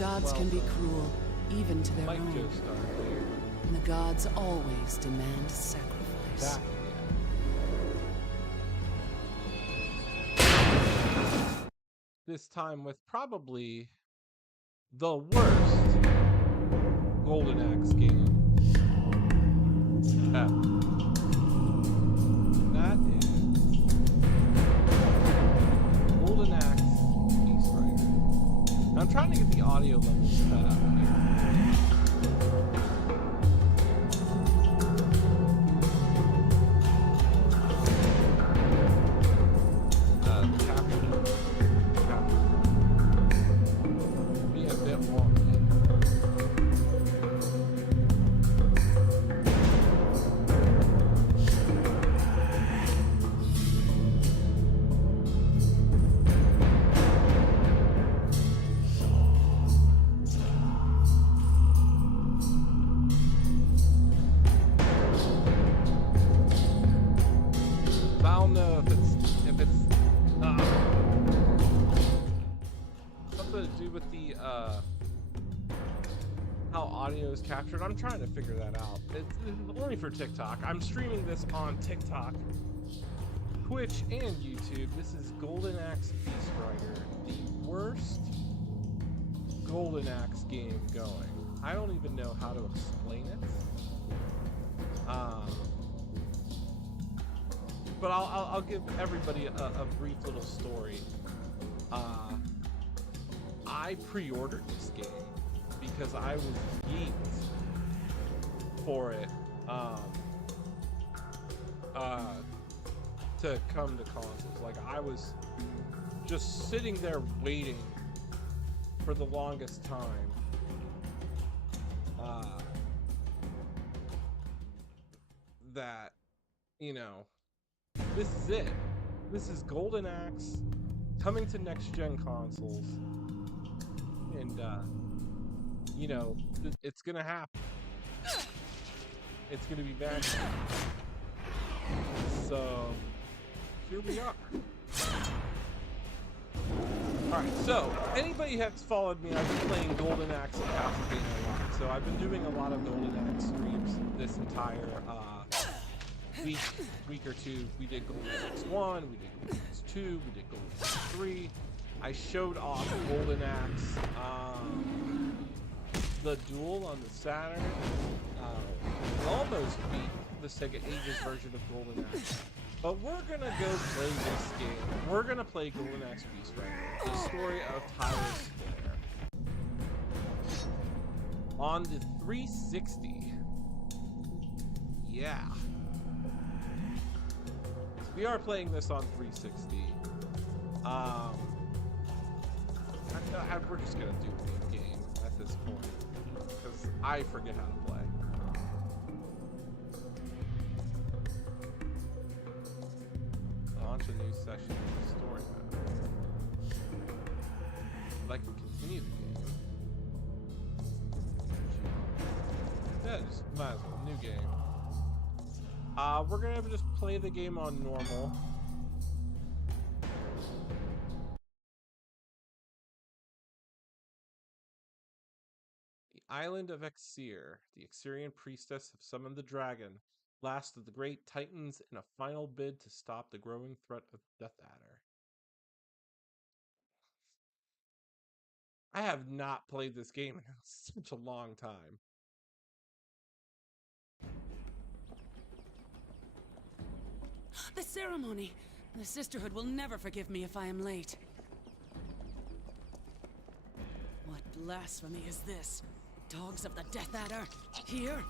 gods can be cruel, even to their Mike own. Joe star here. And the gods always demand sacrifice. Back. This time with probably the worst Golden Axe game ever. That is Golden Axe Beast Rider. I'm trying to get the audio levels set up here. Be a bit wonky. I don't know if it's something to do with the how audio is captured. I'm trying to figure that out. It's only for TikTok. I'm streaming this on TikTok, Twitch, and YouTube. This is Golden Axe Beast Rider, the worst Golden Axe game going. I don't even know how to explain it. But I'll give everybody a brief little story. I pre-ordered this game because I was geeked for it to come to consoles. Like, I was just sitting there waiting for the longest time. That, you know, this is it. This is Golden Axe coming to next-gen consoles. And, you know, it's gonna happen. It's gonna be bad. So, here we are. Alright, so, anybody that's followed me, I've been playing Golden Axe and Castlevania a lot. So, I've been doing a lot of Golden Axe streams this entire, week or two. We did Golden Axe 1, we did Golden Axe 2, we did Golden Axe 3. I showed off Golden Axe, the duel on the Saturn. Almost beat the Sega Ages version of Golden Axe. But we're gonna go play this game. We're gonna play Golden Axe Beast Rider, the story of Tyler's Flare. On the 360. Yeah. We are playing this on 360. We're just gonna do the game at this point because I forget how to play. Launch a new session in the story mode. I'd like to continue the game. Yeah, just might as well. New game. We're gonna just play the game on normal. The island of Exir, the Exirian priestess have summoned the dragon, last of the great titans, in a final bid to stop the growing threat of Death Adder. I have not played this game in such a long time. The ceremony! The Sisterhood will never forgive me if I am late. What blasphemy is this? Dogs of the Death Adder, here?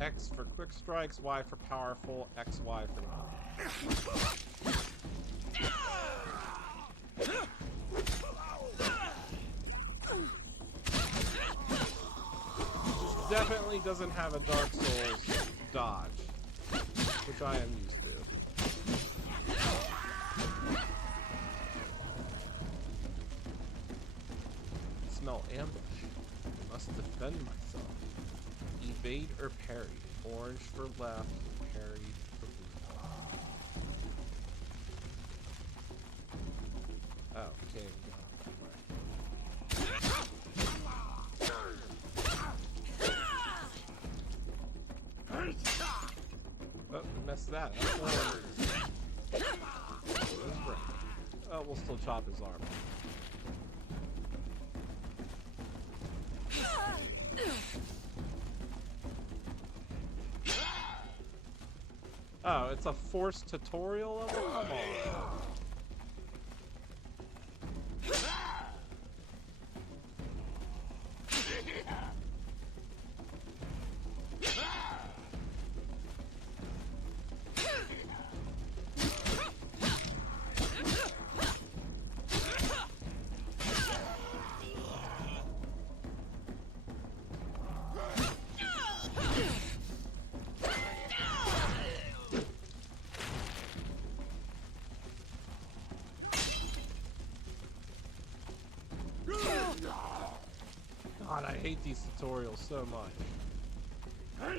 X for quick strikes, Y for powerful, XY for not. This definitely doesn't have a Dark Souls dodge, which I am used to. Smell ambush. defend myself. Evade or parry. Orange for left, parry for blue. Oh, okay, we got off that way. Oh, we messed that up. Oh, we'll still chop his arm. Oh, it's a forced tutorial level? Come on. God, I hate these tutorials so much. I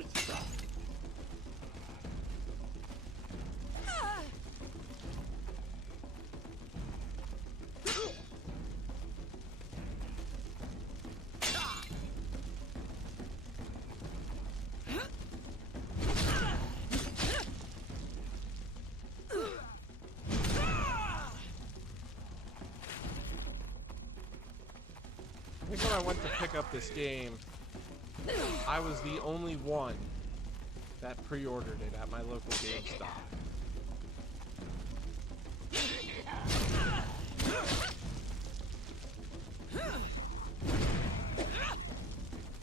think when I went to pick up this game, I was the only one that pre-ordered it at my local GameStop.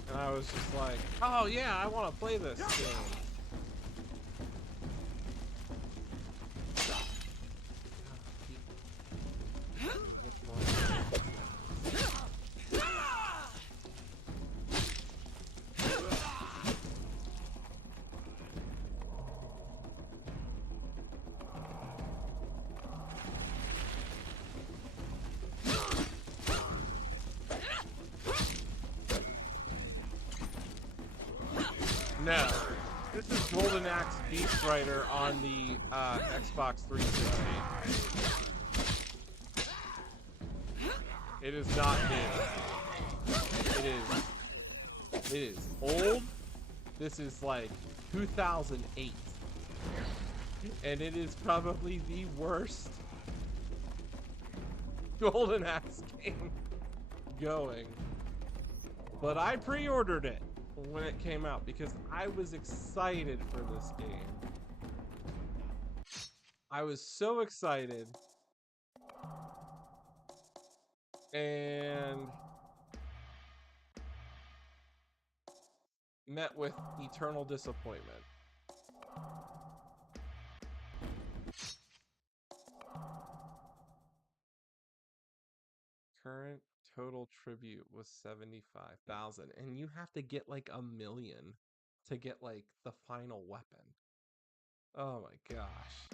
And I was just like, oh yeah, I want to play this game. No, this is Golden Axe Beast Rider on the Xbox 360. It is not new. It is old. This is like 2008. And it is probably the worst Golden Axe game going. But I pre-ordered it when it came out because I was excited for this game. I was so excited. And met with eternal disappointment. Current total tribute was 75,000, and you have to get like 1 million to get like the final weapon. Oh my gosh.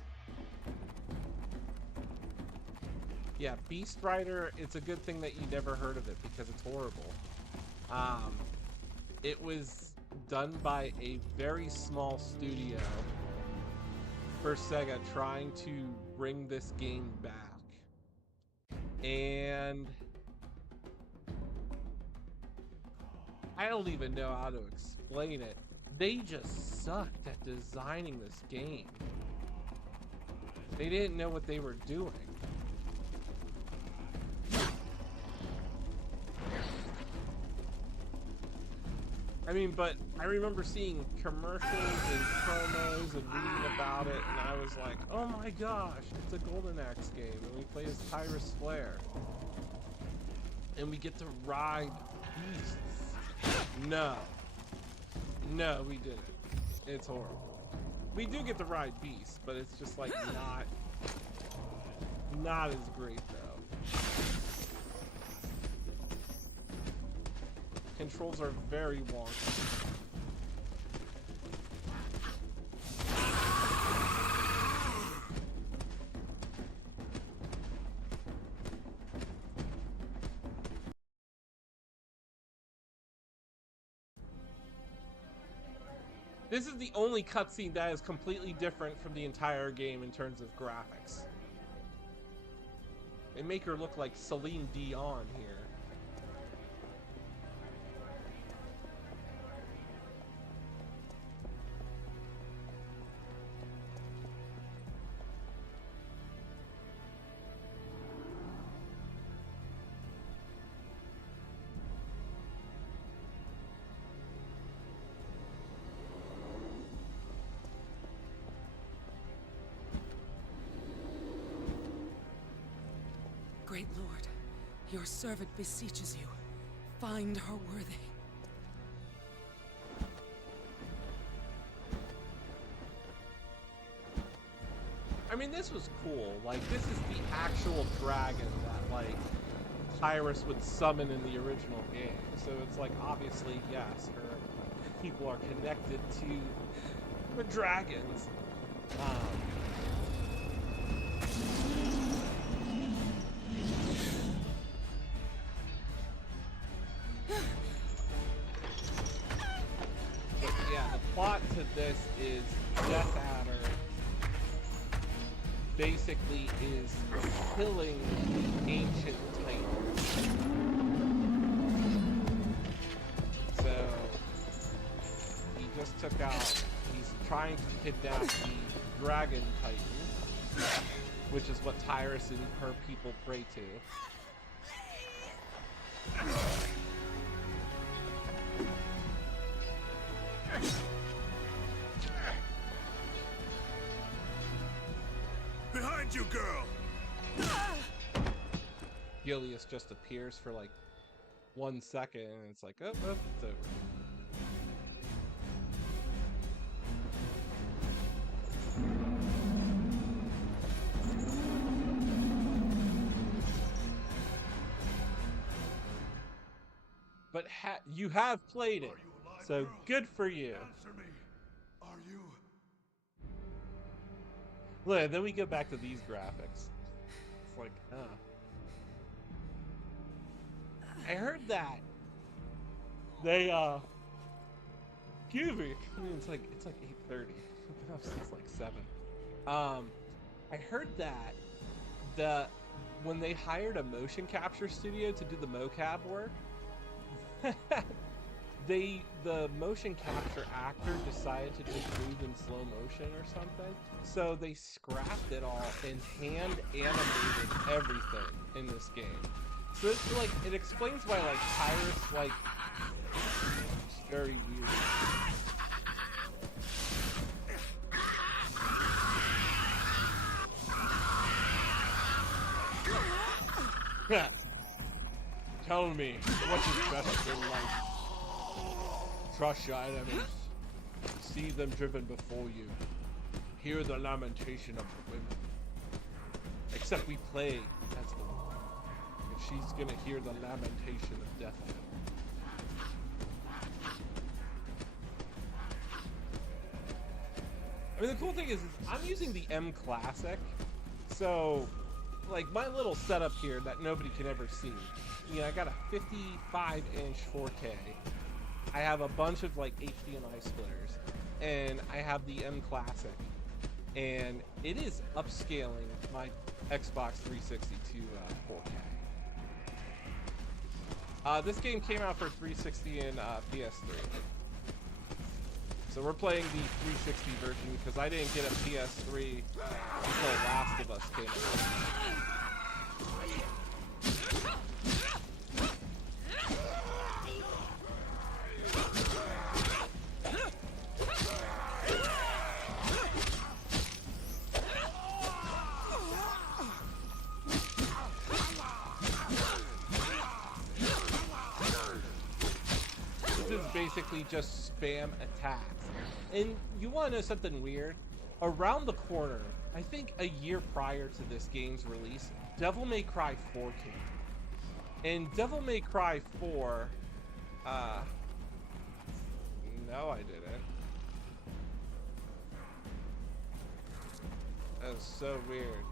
Yeah, Beast Rider, it's a good thing that you never heard of it because it's horrible. It was done by a very small studio for Sega trying to bring this game back. And I don't even know how to explain it. They just sucked at designing this game. They didn't know what they were doing. I mean, but I remember seeing commercials and promos and reading about it, and I was like, oh my gosh, it's a Golden Axe game, and we play as Tyrus Flare. And we get to ride beasts. No. No, we didn't. It's horrible. We do get to ride beasts, but it's just like not as great though. Controls are very wonky. This is the only cutscene that is completely different from the entire game in terms of graphics. They make her look like Celine Dion here. Great Lord, your servant beseeches you. Find her worthy. I mean, this was cool. Like, this is the actual dragon that, like, Tyrus would summon in the original game. So it's like, obviously, yes, her people are connected to the dragons. Yeah, the plot to this is Death Adder basically is killing the ancient titans. So he just took out, he's trying to kidnap the dragon titan, which is what Tyrus and her people pray to. Behind you, girl! Gilius just appears for like 1 second and it's like, oh, it's over. But you have played it, so good for you. Answer me. Are you? Look, then we go back to these graphics. It's like, I heard that they give me. I mean, it's like 8:30. It's like 7. I heard that when they hired a motion capture studio to do the mocap work, the motion capture actor decided to just move in slow motion or something, so they scrapped it all and hand animated everything in this game. So it's like, it explains why like Tyrus, like, it's very weird. Tell me, what is best in life? Trust your enemies. See them driven before you. Hear the lamentation of the women. Except we play as the woman. And she's gonna hear the lamentation of death. I mean, the cool thing is I'm using the M Classic. So, like, my little setup here that nobody can ever see. You know, I got a 55-inch 4K. I have a bunch of, like, HDMI splitters. And I have the M Classic. And it is upscaling my Xbox 360 to 4K. This game came out for 360 and PS3. So we're playing the 360 version because I didn't get a PS3 until Last of Us came out. This is basically just spam attacks. And you want to know something weird? Around the corner, I think a year prior to this game's release, Devil May Cry 4 came. And Devil May Cry 4, no I didn't. That was so weird.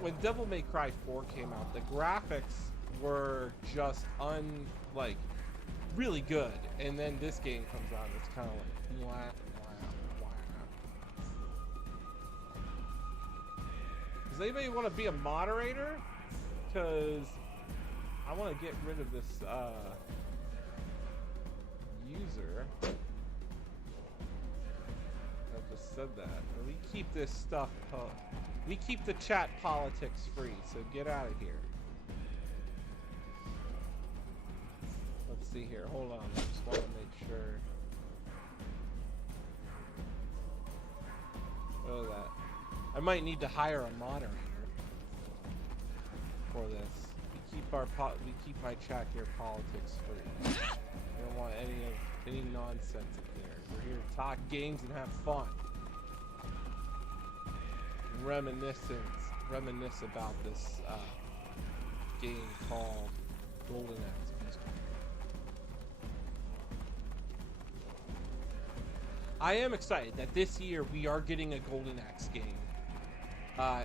When Devil May Cry 4 came out, the graphics were just really good, and then this game comes out and it's kind of like wow, wow, wow. Does anybody want to be a moderator? Because I want to get rid of this user. I just said that. We keep this stuff, we keep the chat politics free, so get out of here. Let's see here, hold on, I just want to make sure. Oh, that. I might need to hire a moderator for this. We keep my chat here politics free. We don't want any nonsense in here. We're here to talk games and have fun. Reminisce about this game called Golden Axe Beast. I am excited that this year we are getting a Golden Axe game.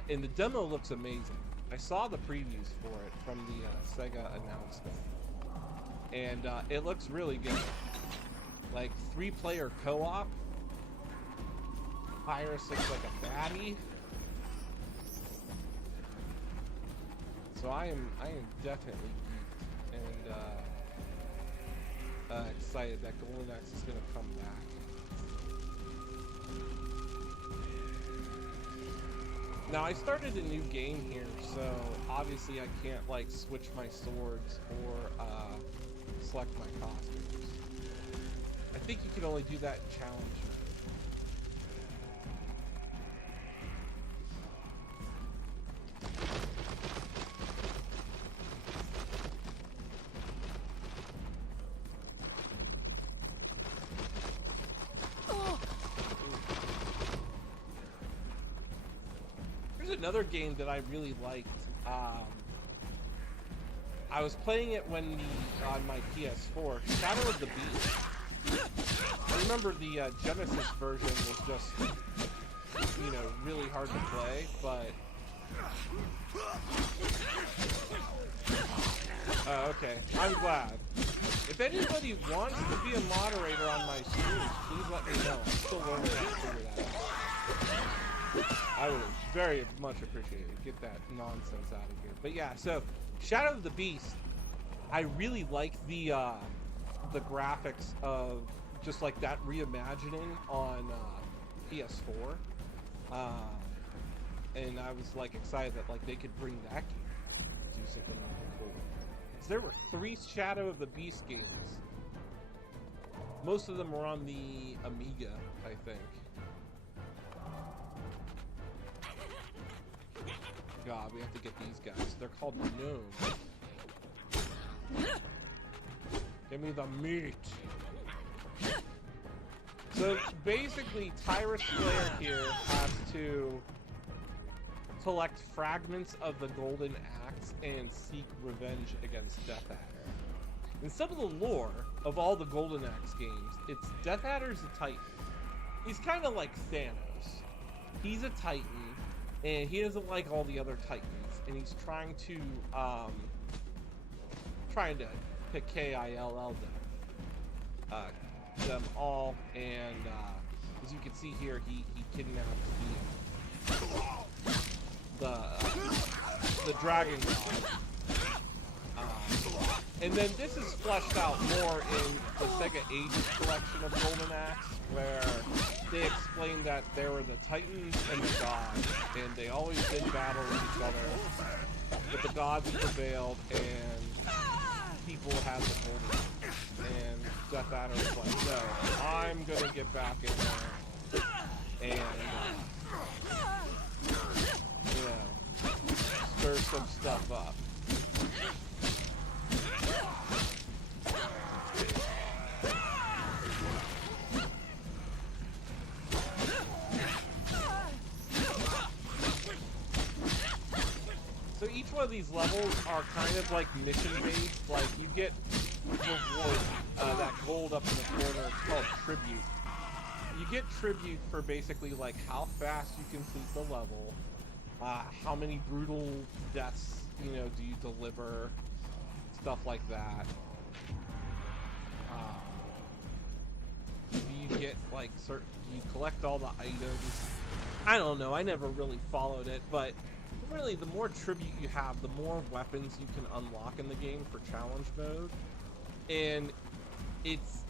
And the demo looks amazing. I saw the previews for it from the Sega announcement. And it looks really good. Like 3-player co-op. Pyrus looks like a baddie. So I am definitely geeked and excited that Golden Axe is gonna come back. Now I started a new game here, so obviously I can't like switch my swords or select my costumes. I think you can only do that in challenge mode. Another game that I really liked. I was playing it on my PS4. Shadow of the Beast. I remember the Genesis version was just, really hard to play, but. Okay, I'm glad. If anybody wants to be a moderator on my streams, please let me know. I'm still learning how to figure that out. I would very much appreciate it. Get that nonsense out of here. But yeah, so Shadow of the Beast, I really like the graphics of just like that reimagining on PS4, and I was like excited that like they could bring that game to do something really cool. Because there were 3 Shadow of the Beast games. Most of them were on the Amiga, I think. God, we have to get these guys. They're called gnomes. Give me the meat. So basically, Tyrus Slayer here has to collect fragments of the Golden Axe and seek revenge against Death Adder. In some of the lore of all the Golden Axe games, it's Death Adder's a Titan. He's kind of like Thanos. He's a Titan. And he doesn't like all the other Titans, and he's trying to kill them all. And as you can see here, he kidnapped the dragon god. And then this is fleshed out more in the Sega Ages collection of Golden Axe, where they explain that there were the Titans and the gods, and they always did battle with each other, but the gods prevailed, and people had the Golden Axe. And Death Adder was like, no, I'm gonna get back in there, and, stir some stuff up. So each one of these levels are kind of like mission-based. Like you get reward, that gold up in the corner. It's called tribute. You get tribute for basically like how fast you complete the level, how many brutal deaths do you deliver, stuff like that. like certain, you collect all the items. I don't know, I never really followed it, but really the more tribute you have, the more weapons you can unlock in the game for challenge mode. And it's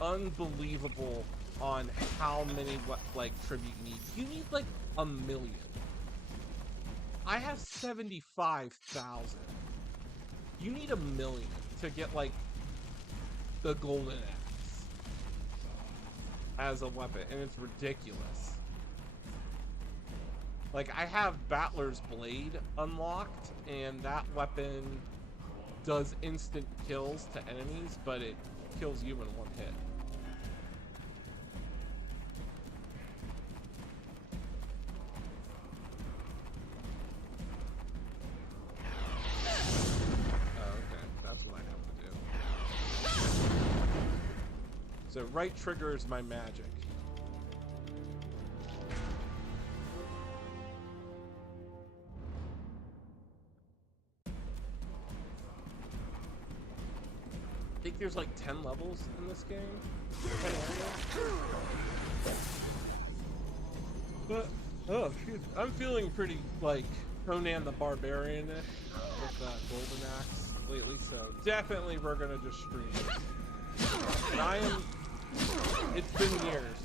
unbelievable on how many like tribute you need. You need like 1 million. I have 75,000. You need 1 million to get like the golden axe as a weapon, and it's ridiculous. Like, I have Battler's Blade unlocked, and that weapon does instant kills to enemies, but it kills you in 1 hit. Oh, okay, that's what I have to do. So right trigger is my magic. I think there's like 10 levels in this game. 10 areas. But, oh, shoot. I'm feeling pretty, like, Conan the Barbarian-ish with that golden axe lately, so definitely we're gonna just stream this. And I am... It's been years.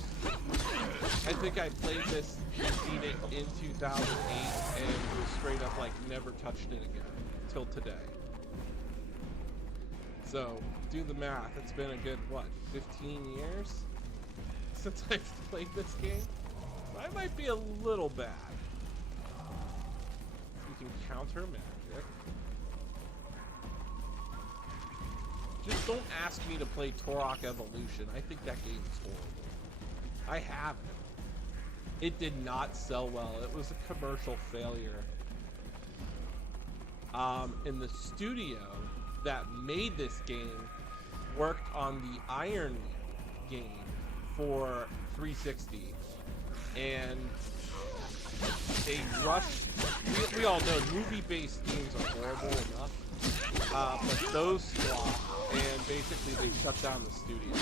I think I played this and beat it in 2008 and was straight up, like, never touched it again. Till today. So, do the math. It's been a good, what, 15 years since I've played this game? So I might be a little bad. You can counter magic. Just don't ask me to play Turok Evolution. I think that game is horrible. I have it. It did not sell well. It was a commercial failure. In the studio that made this game worked on the Iron Man game for 360, and they rushed. We all know movie-based games are horrible enough, but those flopped, and basically they shut down the studio.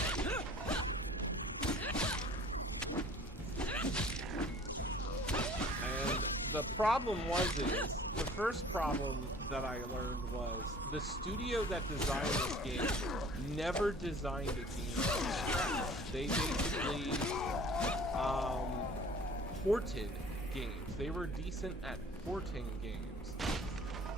And the problem is the first problem that I learned was the studio that designed this game never designed a game. They basically ported games. They were decent at porting games.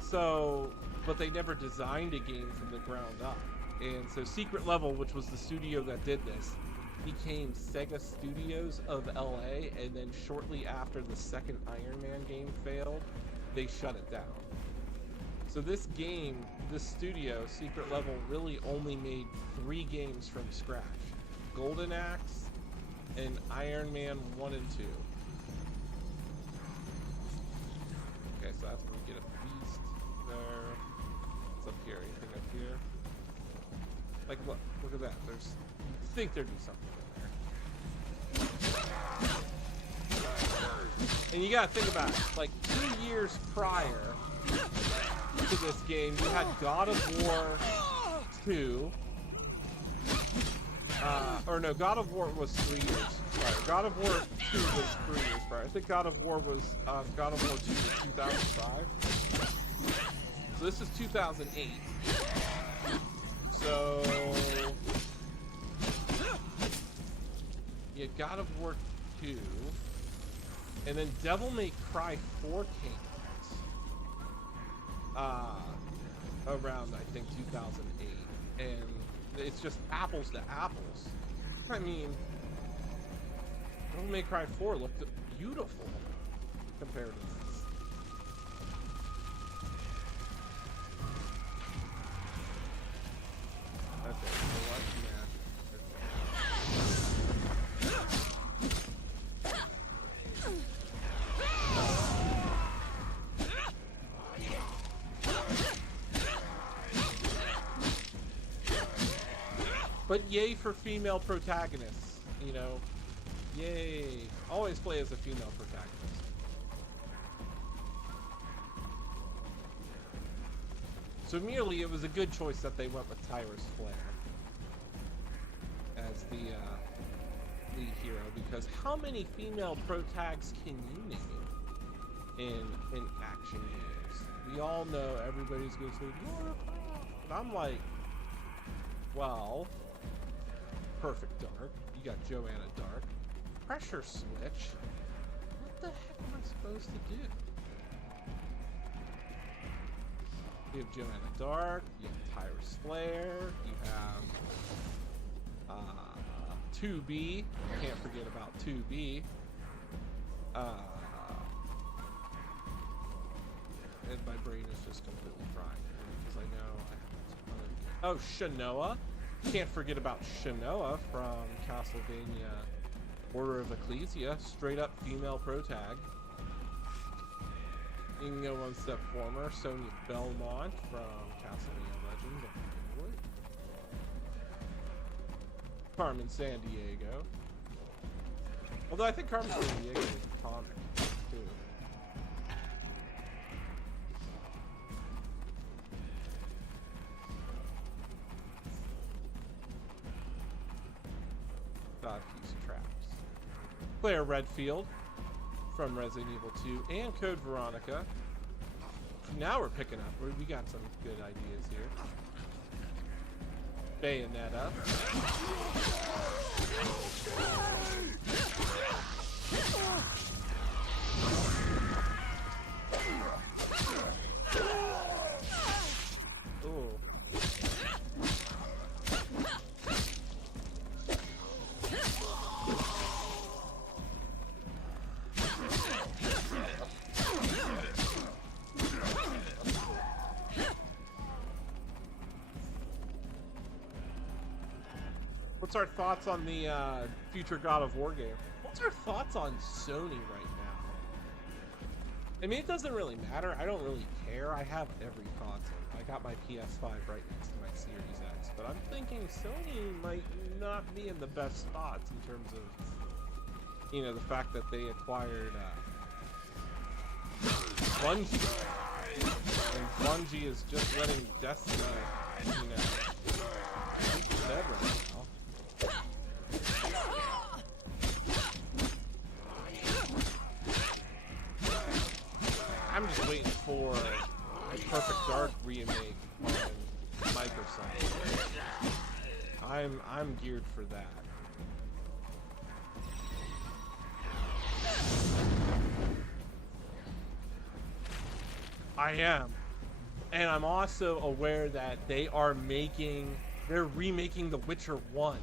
So, but they never designed a game from the ground up. And so Secret Level, which was the studio that did this, became Sega Studios of LA, and then shortly after the second Iron Man game failed, they shut it down. So this game, this studio, Secret Level, really only made 3 games from scratch. Golden Axe and Iron Man 1 and 2. Okay, so that's where we get a beast there. What's up here? Anything up here? Like, look at that. There's, you'd think there'd be something in there. And you gotta think about it. Like, 2 years prior to this game, you had God of War 2. Or no, God of War was 3 years prior. God of War 2 was 3 years prior. I think God of War was, God of War 2 was 2005. So this is 2008. So... yeah, God of War 2. And then Devil May Cry 4 came out. Around, I think, 2008. And it's just apples to apples. I mean, Devil May Cry 4 looked beautiful compared to this. Okay, so what? But yay for female protagonists, you know. Yay. Always play as a female protagonist. So merely, it was a good choice that they went with Tyra's Flare as the lead hero. because how many female pro tags can you name in action games? We all know everybody's gonna say Lara Croft, but I'm like, well, Perfect Dark. You got Joanna Dark. Pressure Switch. What the heck am I supposed to do? You have Joanna Dark, you have Tyrus Flare, you have 2B. Can't forget about 2B. And my brain is just completely fried because I know I have a ton of... Oh, Shanoa. Can't forget about Shanoa from Castlevania Order of Ecclesia. Straight up female pro tag. You can go one step former. Sonya Belmont from Castlevania Legends. Carmen Sandiego. Although I think Carmen Sandiego is a comic too. God, use traps. Claire Redfield from Resident Evil 2 and Code Veronica. Now we're picking up. We got some good ideas here. Bayonetta. Ooh. What's our thoughts on the future God of War game? What's our thoughts on Sony right now? I mean, it doesn't really matter. I don't really care. I have every console. I got my PS5 right next to my Series X, but I'm thinking Sony might not be in the best spots in terms of, you know, the fact that they acquired Bungie. And Bungie is just letting Destiny, you know, dead right now. I'm just waiting for a Perfect Dark remake on Microsoft. I'm geared for that. I am. And I'm also aware that they're remaking The Witcher 1.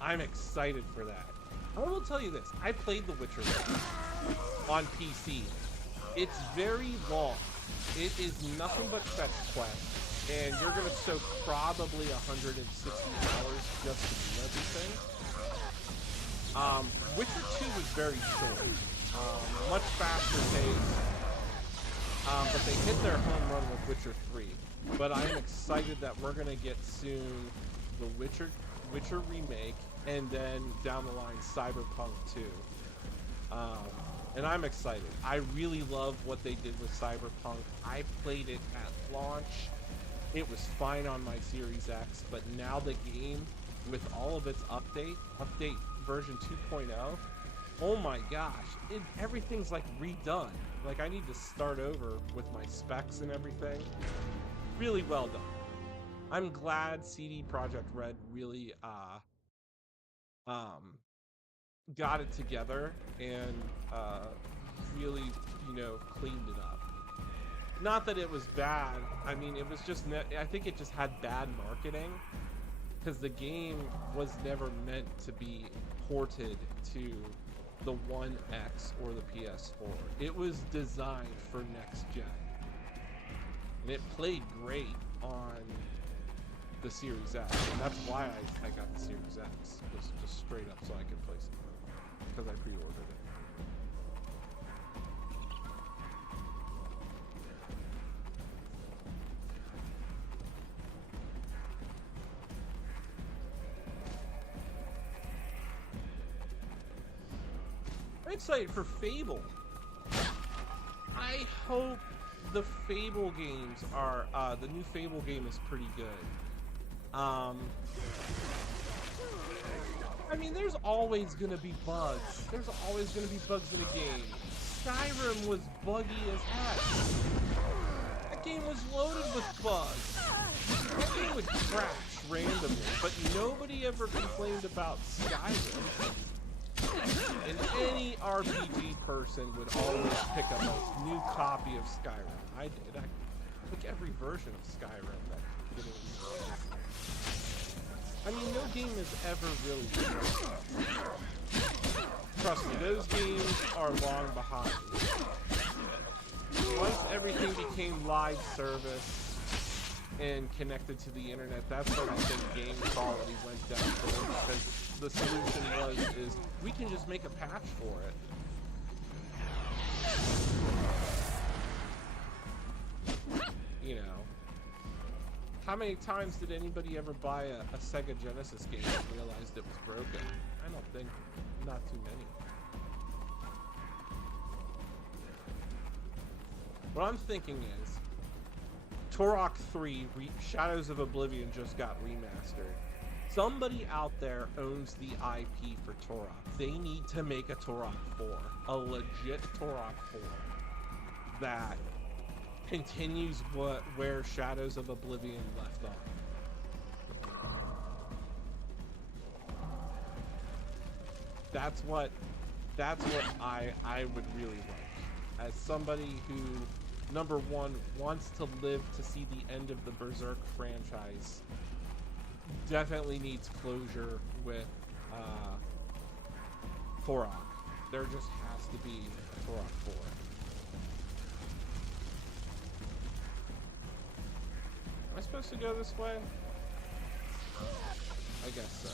I'm excited for that. I will tell you this, I played The Witcher 1 on PC. It's very long. It is nothing but fetch quests, and you're gonna soak probably 160 hours just to do everything. Witcher 2 was very short, much faster paced, but they hit their home run with Witcher 3. But I'm excited that we're gonna get soon the Witcher remake, and then down the line Cyberpunk 2. And I'm excited. I really love what they did with Cyberpunk. I played it at launch. It was fine on my Series X, but now the game, with all of its update version 2.0, oh my gosh, everything's like redone. Like I need to start over with my specs and everything. Really well done. I'm glad CD Projekt Red really got it together and really, you know, cleaned it up. Not that it was bad. I mean, it was just I think it just had bad marketing because the game was never meant to be ported to the One X or the PS4. It was designed for next gen, and it played great on the Series X, and that's why I got the Series X, was just straight up so I could play some, because I pre-ordered it. I'm excited for Fable. I hope the Fable games are, the new Fable game is pretty good. I mean, there's always gonna be bugs. There's always gonna be bugs in a game. Skyrim was buggy as heck. That game was loaded with bugs. That game would crash randomly, but nobody ever complained about Skyrim. And any RPG person would always pick up a new copy of Skyrim. I did. I took every version of Skyrim that could exist. I mean, no game is ever really good. Trust me, those games are long behind. Once everything became live service and connected to the internet, that's when I think game quality went down, because the solution is we can just make a patch for it. You know, how many times did anybody ever buy a Sega Genesis game and realized it was broken? I don't think, not too many. What I'm thinking is, Turok 3 Shadows of Oblivion just got remastered. Somebody out there owns the IP for Turok. They need to make a Turok 4, a legit Turok 4 that continues where Shadows of Oblivion left off. That's what I would really like. As somebody who, number one, wants to live to see the end of the Berserk franchise, definitely needs closure with Turok. There just has to be a Turok 4. Am I supposed to go this way? I guess so.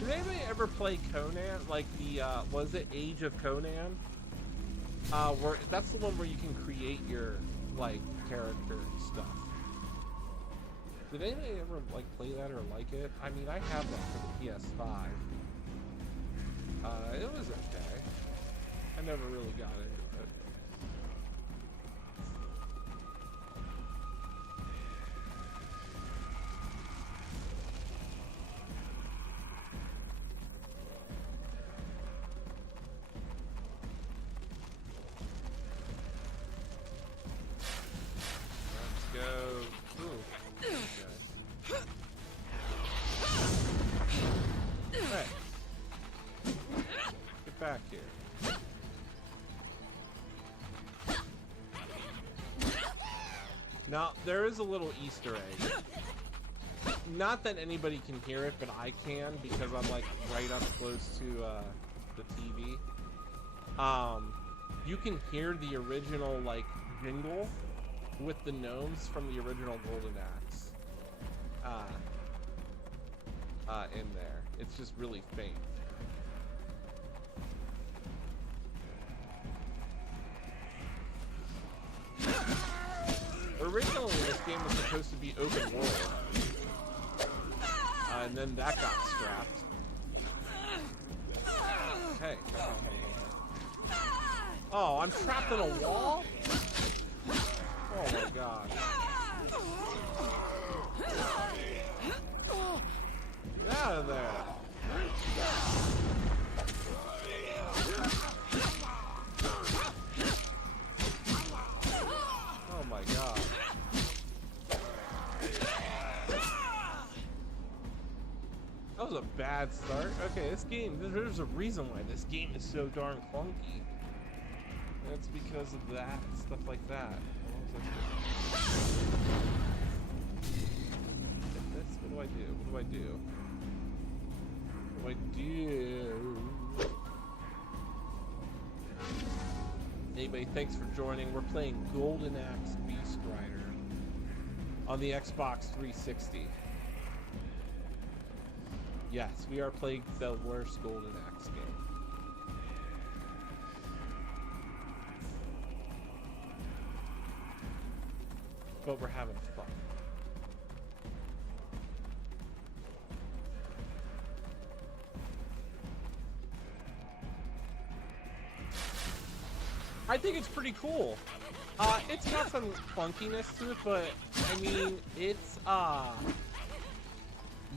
Did anybody ever play Conan? Like the, was it Age of Conan? Where that's the one where you can create your, like, character and stuff. Did anybody ever, like, play that or like it? I mean, I have that for the PS5. It was okay. I never really got into it. Back here. Now, there is a little Easter egg. Not that anybody can hear it, but I can because I'm like right up close to the TV. You can hear the original like jingle with the gnomes from the original Golden Axe in there. It's just really faint. Originally, this game was supposed to be open world, and then that got scrapped. Hey, hey. Oh, I'm trapped in a wall? Oh my god. Get out of there. Oh my god. That was a bad start. Okay, this game, there's a reason why this game is so darn clunky. That's because of that, stuff like that. What do I do? What do I do? What do I do? Anyway, thanks for joining. We're playing Golden Axe Beast Rider on the Xbox 360. Yes, we are playing the worst Golden Axe game. but we're having fun. I think it's pretty cool. It's got some clunkiness to it, but I mean, it's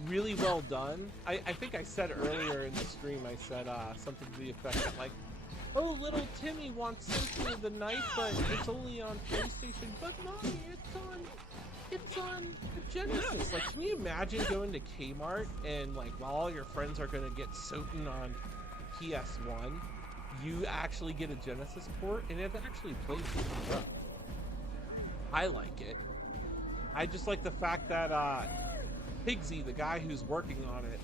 really well done. I think I said earlier in the stream, I said something to the effect that, like, oh, little Timmy wants Symphony of the Night, but it's only on PlayStation. But mommy, it's on Genesis. Like, can you imagine going to Kmart and, like, while all your friends are gonna get Soten on PS1, you actually get a Genesis port and it actually plays really well. I like it. I just like the fact that Pigsy, the guy who's working on it,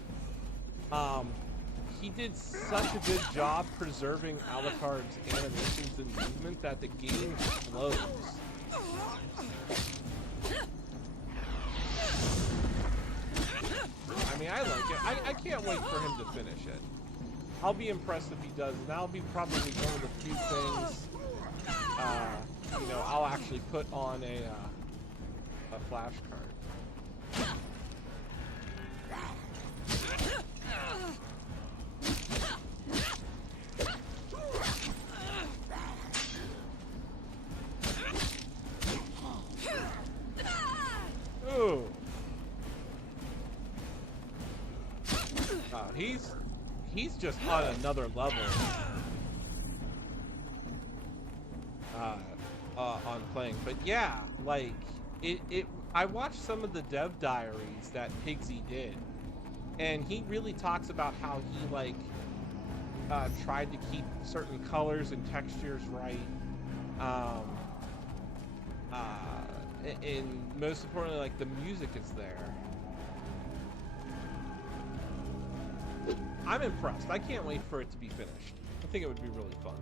he did such a good job preserving Alucard's animations and movement that the game flows. I mean, I like it. I can't wait for him to finish it. I'll be impressed if he does, and that'll be probably one of the few things, you know, I'll actually put on a flash card. Ooh. He's just on another level on playing. But yeah, like I watched some of the dev diaries that Pigsy did, and he really talks about how he like tried to keep certain colors and textures right, and most importantly, like, the music is there. I'm impressed. I can't wait for it to be finished. I think it would be really fun.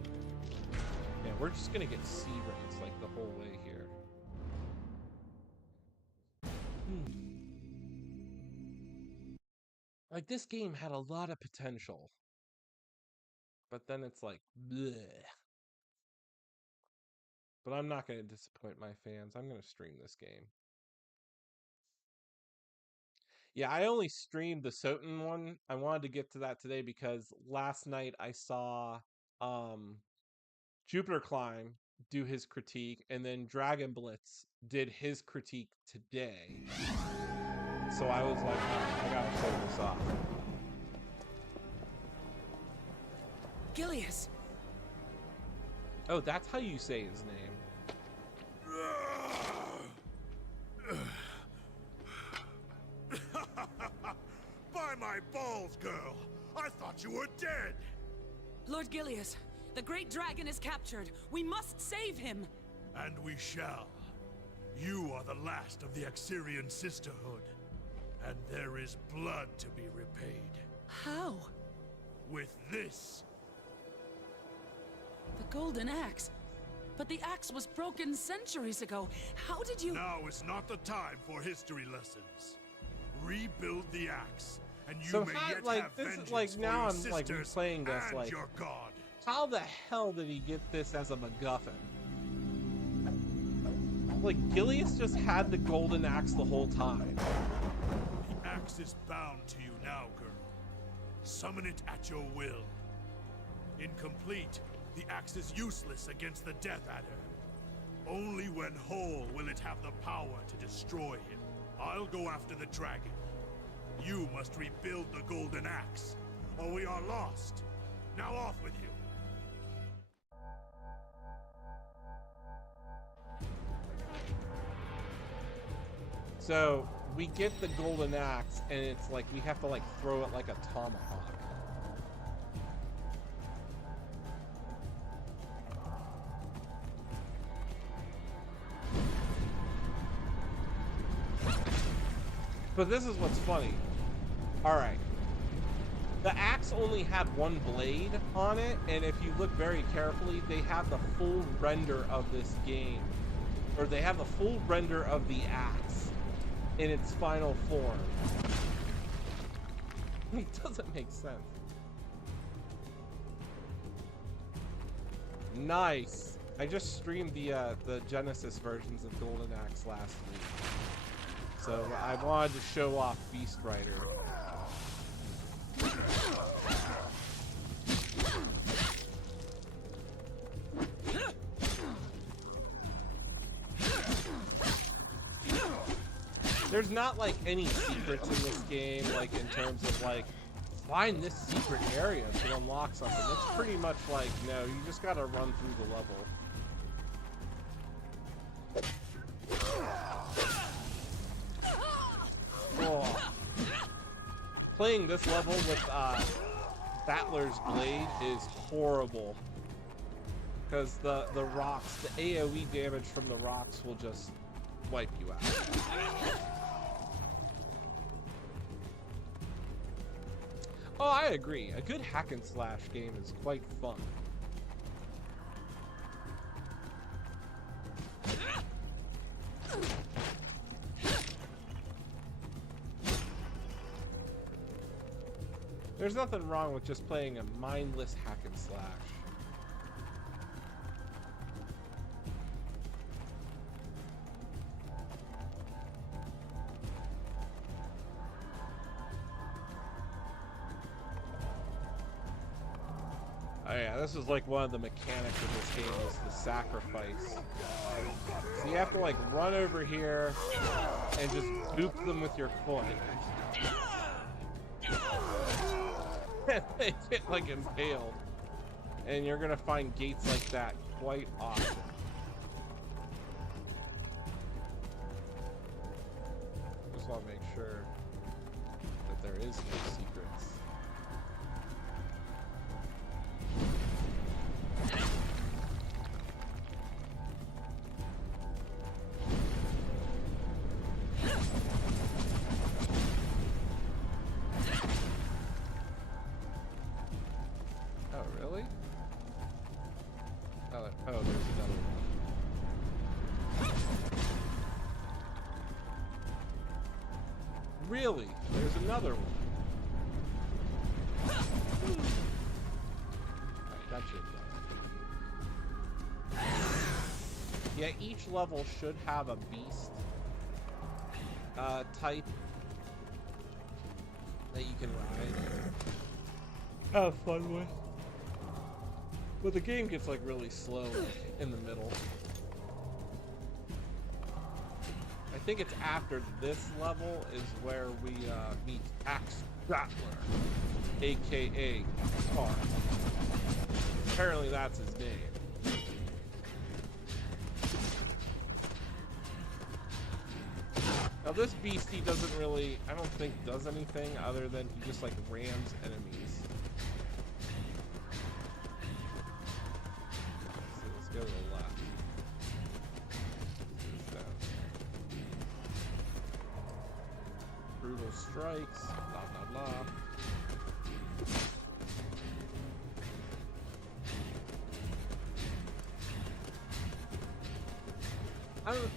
Yeah, we're just gonna get C rates like the whole way here. Like, this game had a lot of potential, but then it's like, bleh. But I'm not gonna disappoint my fans. I'm gonna stream this game. Yeah, I only streamed the Soten one. I wanted to get to that today because last night I saw Jupiter Climb do his critique, and then Dragon Blitz did his critique today. So I was like, oh, I gotta show this off. Gilius. Oh, that's how you say his name. By my balls, girl! I thought you were dead! Lord Gilius, the great dragon is captured. We must save him. And we shall. You are the last of the Axirian Sisterhood. And there is blood to be repaid. How? With this. The golden axe. But the axe was broken centuries ago. How did you... Now is not the time for history lessons. Rebuild the axe, and you So may how, yet like, have this is vengeance like, for now your I'm like sisters replaying this, and like, your god. how the hell did he get this as a MacGuffin? Like, Gilius just had the golden axe the whole time. The axe is bound to you now, girl. Summon it at your will. Incomplete, the axe is useless against the Death Adder. Only when whole will it have the power to destroy him. I'll go after the dragon. You must rebuild the golden axe, or we are lost. Now off with you. So we get the golden axe, and it's like we have to like throw it like a tomahawk. But this is what's funny. All right. The axe only had one blade on it, and if you look very carefully, they have the full render of this game. Or they have the full render of the axe in its final form. It doesn't make sense. Nice. I just streamed the Genesis versions of Golden Axe last week, so I wanted to show off Beast Rider. There's not like any secrets in this game, like in terms of like find this secret area to unlock something. It's pretty much like, no, you just gotta run through the level. Oh. Playing this level with Battler's Blade is horrible, because the rocks, the AoE damage from the rocks will just wipe you out. Oh, I agree. A good hack and slash game is quite fun. There's nothing wrong with just playing a mindless hack and slash. Oh yeah, this is like one of the mechanics of this game is the sacrifice. So you have to like run over here and just boop them with your foot. They get like impaled. And you're gonna find gates like that quite often. Just want to make sure that there is no secrets. Really? There's another one. Alright, that should go. Yeah, each level should have a beast type that you can ride. Have fun with. But the game gets like really slow in the middle. I think it's after this level is where we meet Axe Battler, aka Tar. Apparently that's his name. Now this beastie doesn't really, I don't think does anything other than he just like rams enemies. So let's go to the left. Brutal strikes, blah blah blah.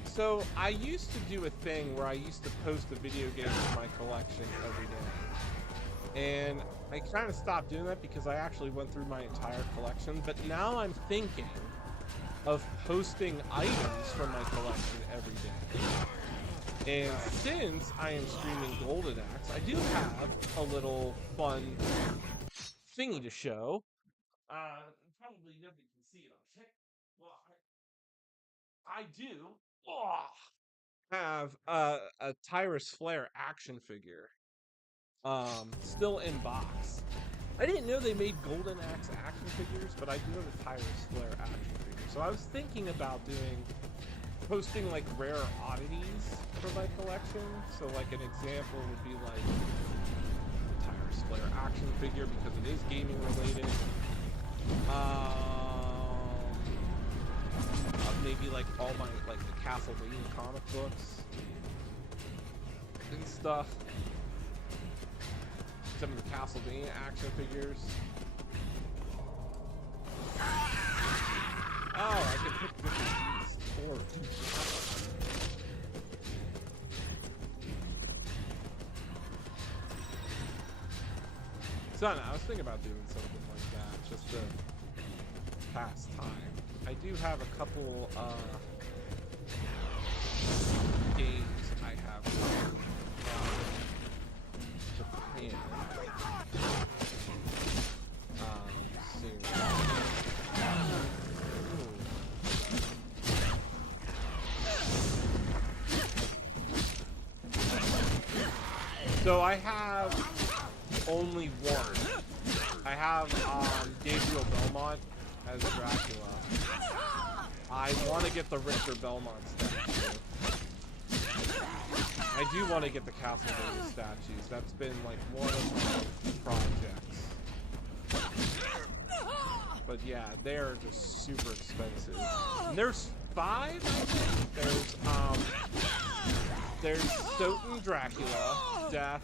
So I used to do a thing where I used to post a video game in my collection every day. And I kind of stopped doing that because I actually went through my entire collection. But now I'm thinking of posting items from my collection every day. And since I am streaming Golden Axe, I do have a little fun thingy to show. Probably nobody can see it on TikTok. Well, I do have a Tyrus Flare action figure, still in box. I didn't know they made Golden Axe action figures, but I do have a Tyrus Flare action figure. So I was thinking about posting like rare oddities for my collection. So like an example would be like the Tyrus Flare action figure because it is gaming related. Maybe like all my like the Castlevania comic books and stuff. Some of the Castlevania action figures. Oh, I can pick different beasts or two. So I was thinking about doing something like that just to pass time. I I do have a couple games I have coming Japan soon. So I have only one. I have Gabriel Belmont as Dracula. I want to get the Richter Belmont statue. I do want to get the Castlevania statues. That's been like one of my projects. But yeah, they're just super expensive. And there's 5, I think. There's Stoughton Dracula, Death,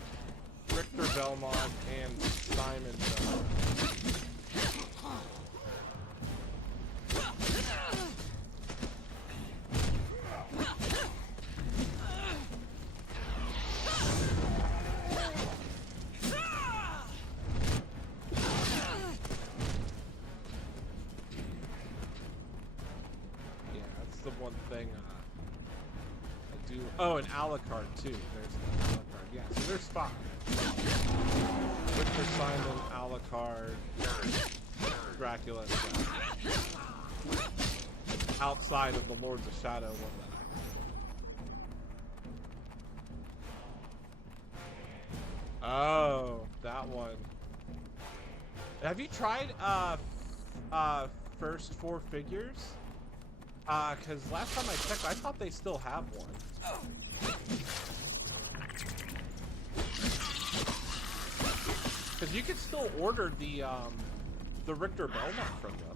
Richter Belmont, and Simon Belmont. Yeah, that's the one thing I do. Oh, and Alucard too. There's an Alucard. Yeah, so there's 5. Victor, Simon, Alucard, Dracula, and Death. Outside of the Lords of Shadow one that I have. Oh, that one. Have you tried first 4 figures? Because last time I checked, I thought they still have one. Because you could still order the Richter Belmont from them.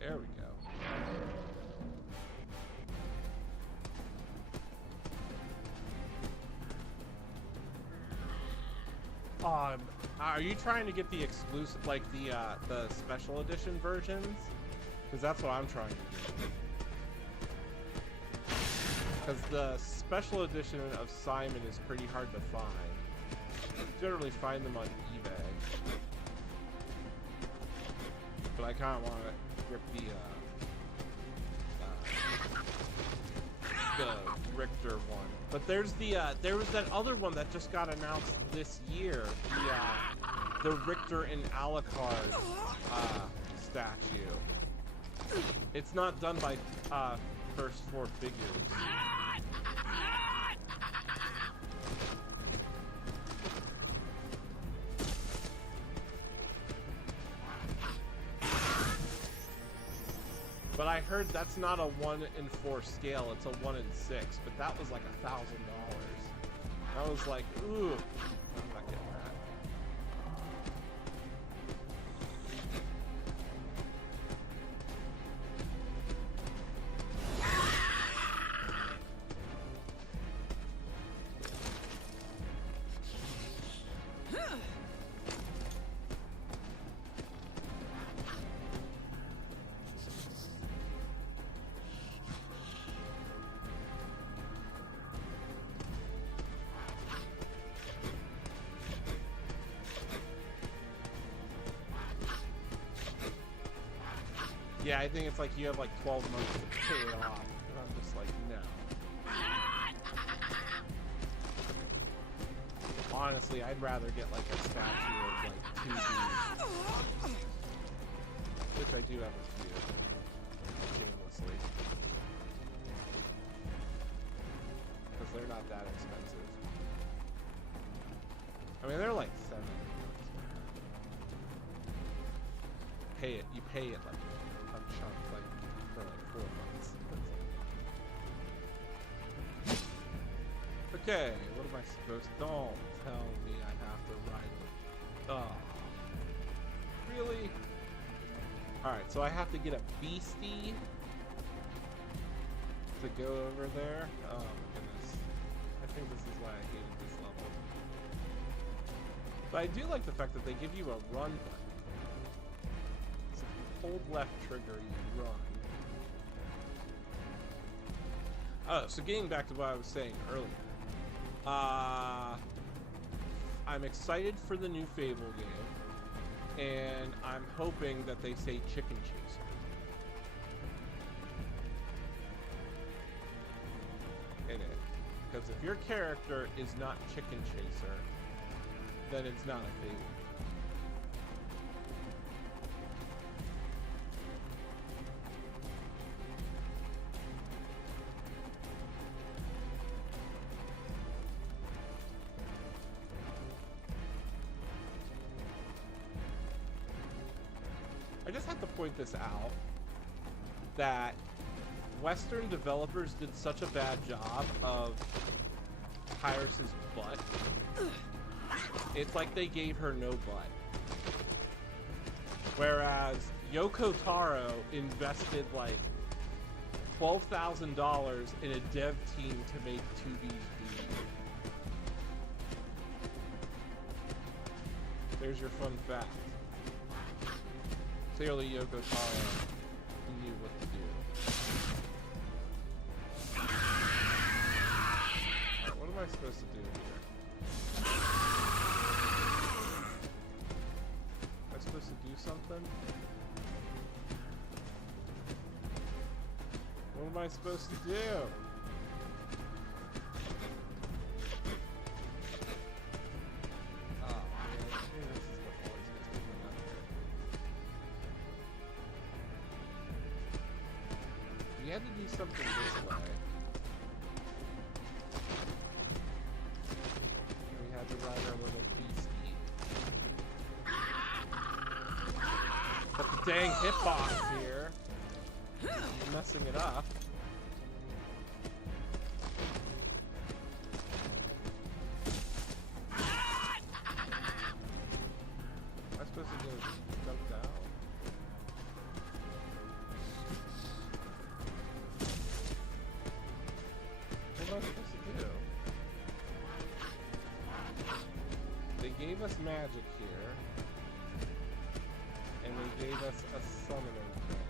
There we go. Are you trying to get the exclusive, like the special edition versions? Because that's what I'm trying to do. Because the special edition of Simon is pretty hard to find. You generally find them on eBay. But I kind of want to rip the Richter one. But there's there was that other one that just got announced this year, the Richter and Alucard statue. It's not done by first 4 figures. But I heard that's not a 1:4 scale, it's a 1:6, but that was like $1,000. I was like, ooh, I'm not getting that. Yeah, I think it's like you have like 12 months to pay it off. And I'm just like, no. Honestly, I'd rather get like a statue of like 2D. Which I do have a few. Shamelessly. Because they're not that expensive. I mean, they're like $7. You pay it like a chunk, like for like 4 months. Okay, what am I supposed to? Don't tell me I have to ride with. Oh, really? Alright, so I have to get a beastie to go over there. Oh my goodness. I think this is why I hated this level. But I do like the fact that they give you a run button. So if you hold left trigger, you run. Oh, so getting back to what I was saying earlier. I'm excited for the new Fable game. And I'm hoping that they say Chicken Chaser. In it. Because if your character is not Chicken Chaser, then it's not a Fable. I just have to point this out that Western developers did such a bad job of Tyrus's butt. It's like they gave her no butt. Whereas Yoko Taro invested like $12,000 in a dev team to make 2B's V. There's your fun fact. Clearly, Yoko Taro knew what to do. Alright, what am I supposed to do here? Am I supposed to do something? What am I supposed to do? We had to do something this way. We had to ride our little beastie. But the dang hitbox here is messing it up. Am I supposed to go jump down? What am I supposed to do? They gave us magic here, and they gave us a summoning thing.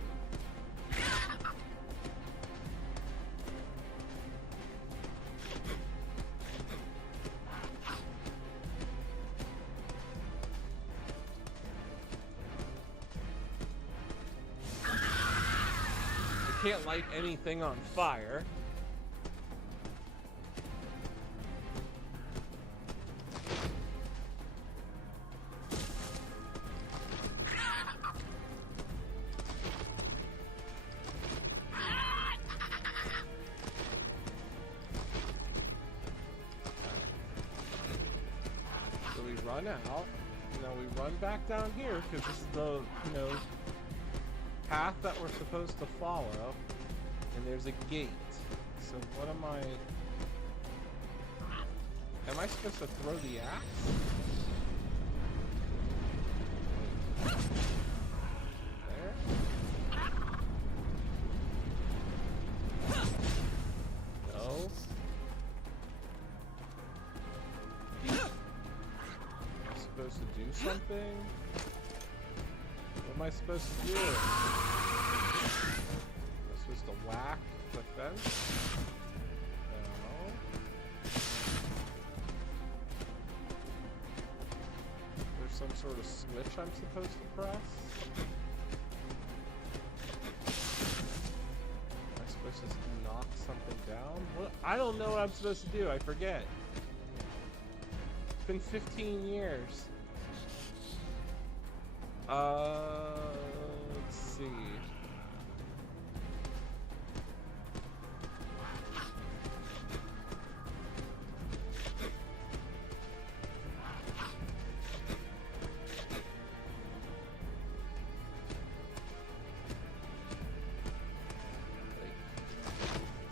You can't light anything on fire. Run out. Now we run back down here because this is the, path that we're supposed to follow. And there's a gate. So what am I supposed to throw the axe? There? No. Supposed to do something? What am I supposed to do? Am I supposed to whack the fence? No. There's some sort of switch I'm supposed to press? Am I supposed to knock something down? What? I don't know what I'm supposed to do. I forget. It's been 15 years. Let's see.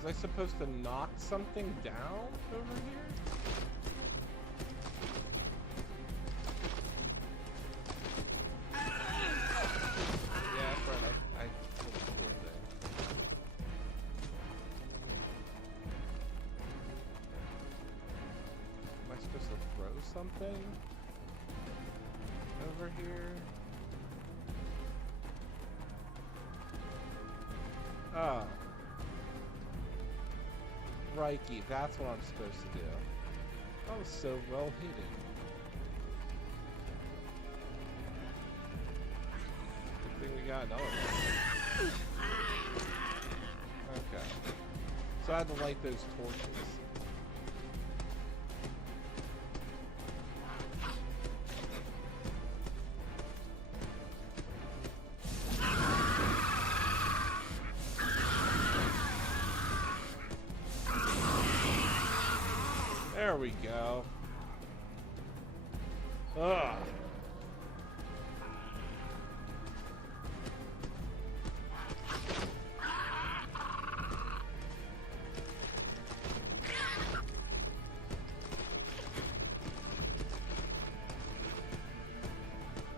Was I supposed to knock something down over here? Yeah, that's right. something over here? Ah. Rikey, that's what I'm supposed to do. That was so well hidden. Good thing we got another one. Okay. So I had to light those torches. There we go. Ugh.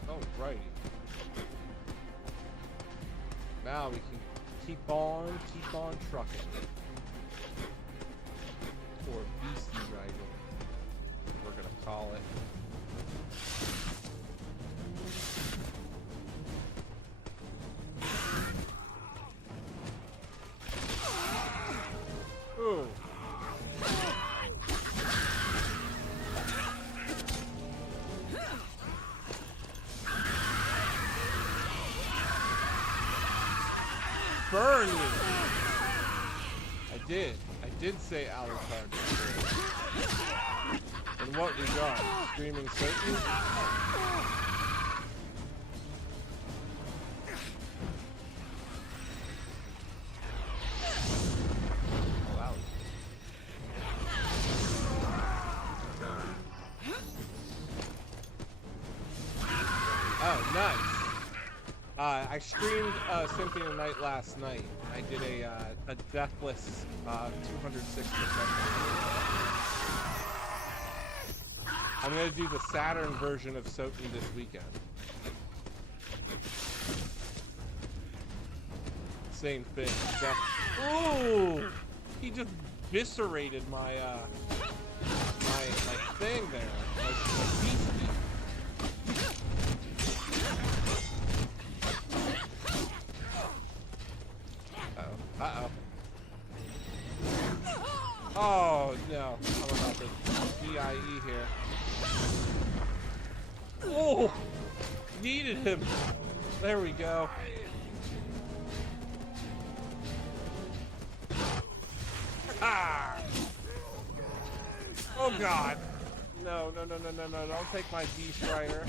Alrighty. Now we can keep on trucking. Or beastie riding, we're gonna call it. Ooh. Burn you! I did say Alucard. And what we got? Screaming Satan? Wow. Oh, nice. I streamed Symphony of the Night last night. I did a deathless 206%. I'm gonna do the Saturn version of Soten this weekend. Same thing. Ooh! He just eviscerated my my thing there. My beastie. Uh-oh. Oh, no. I'm about to DIE here. Oh! Needed him. There we go. Ah! Oh, God. No. Don't take my Beast Rider.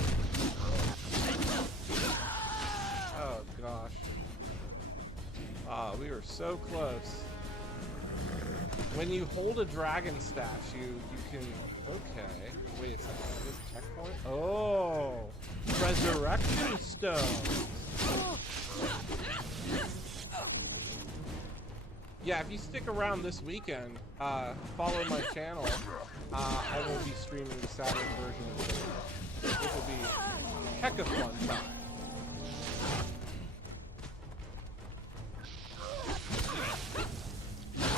Oh, gosh. Ah, we were so close. When you hold a dragon statue, you can... Okay. Wait a second. Is this checkpoint? Oh! Resurrection Stone! Yeah, if you stick around this weekend, follow my channel. I will be streaming the Saturn version of the video. It will be a heck of fun time.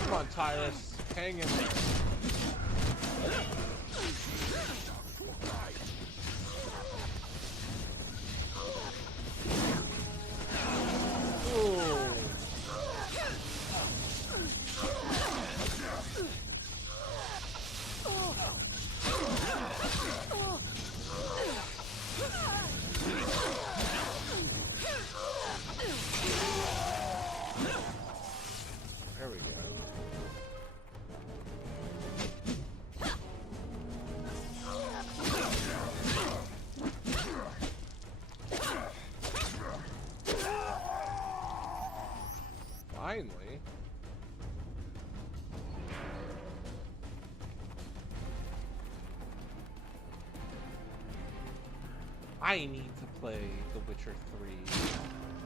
Come on, Tyrus. Hang in there. Ooh. There we go. Finally. I need to play The Witcher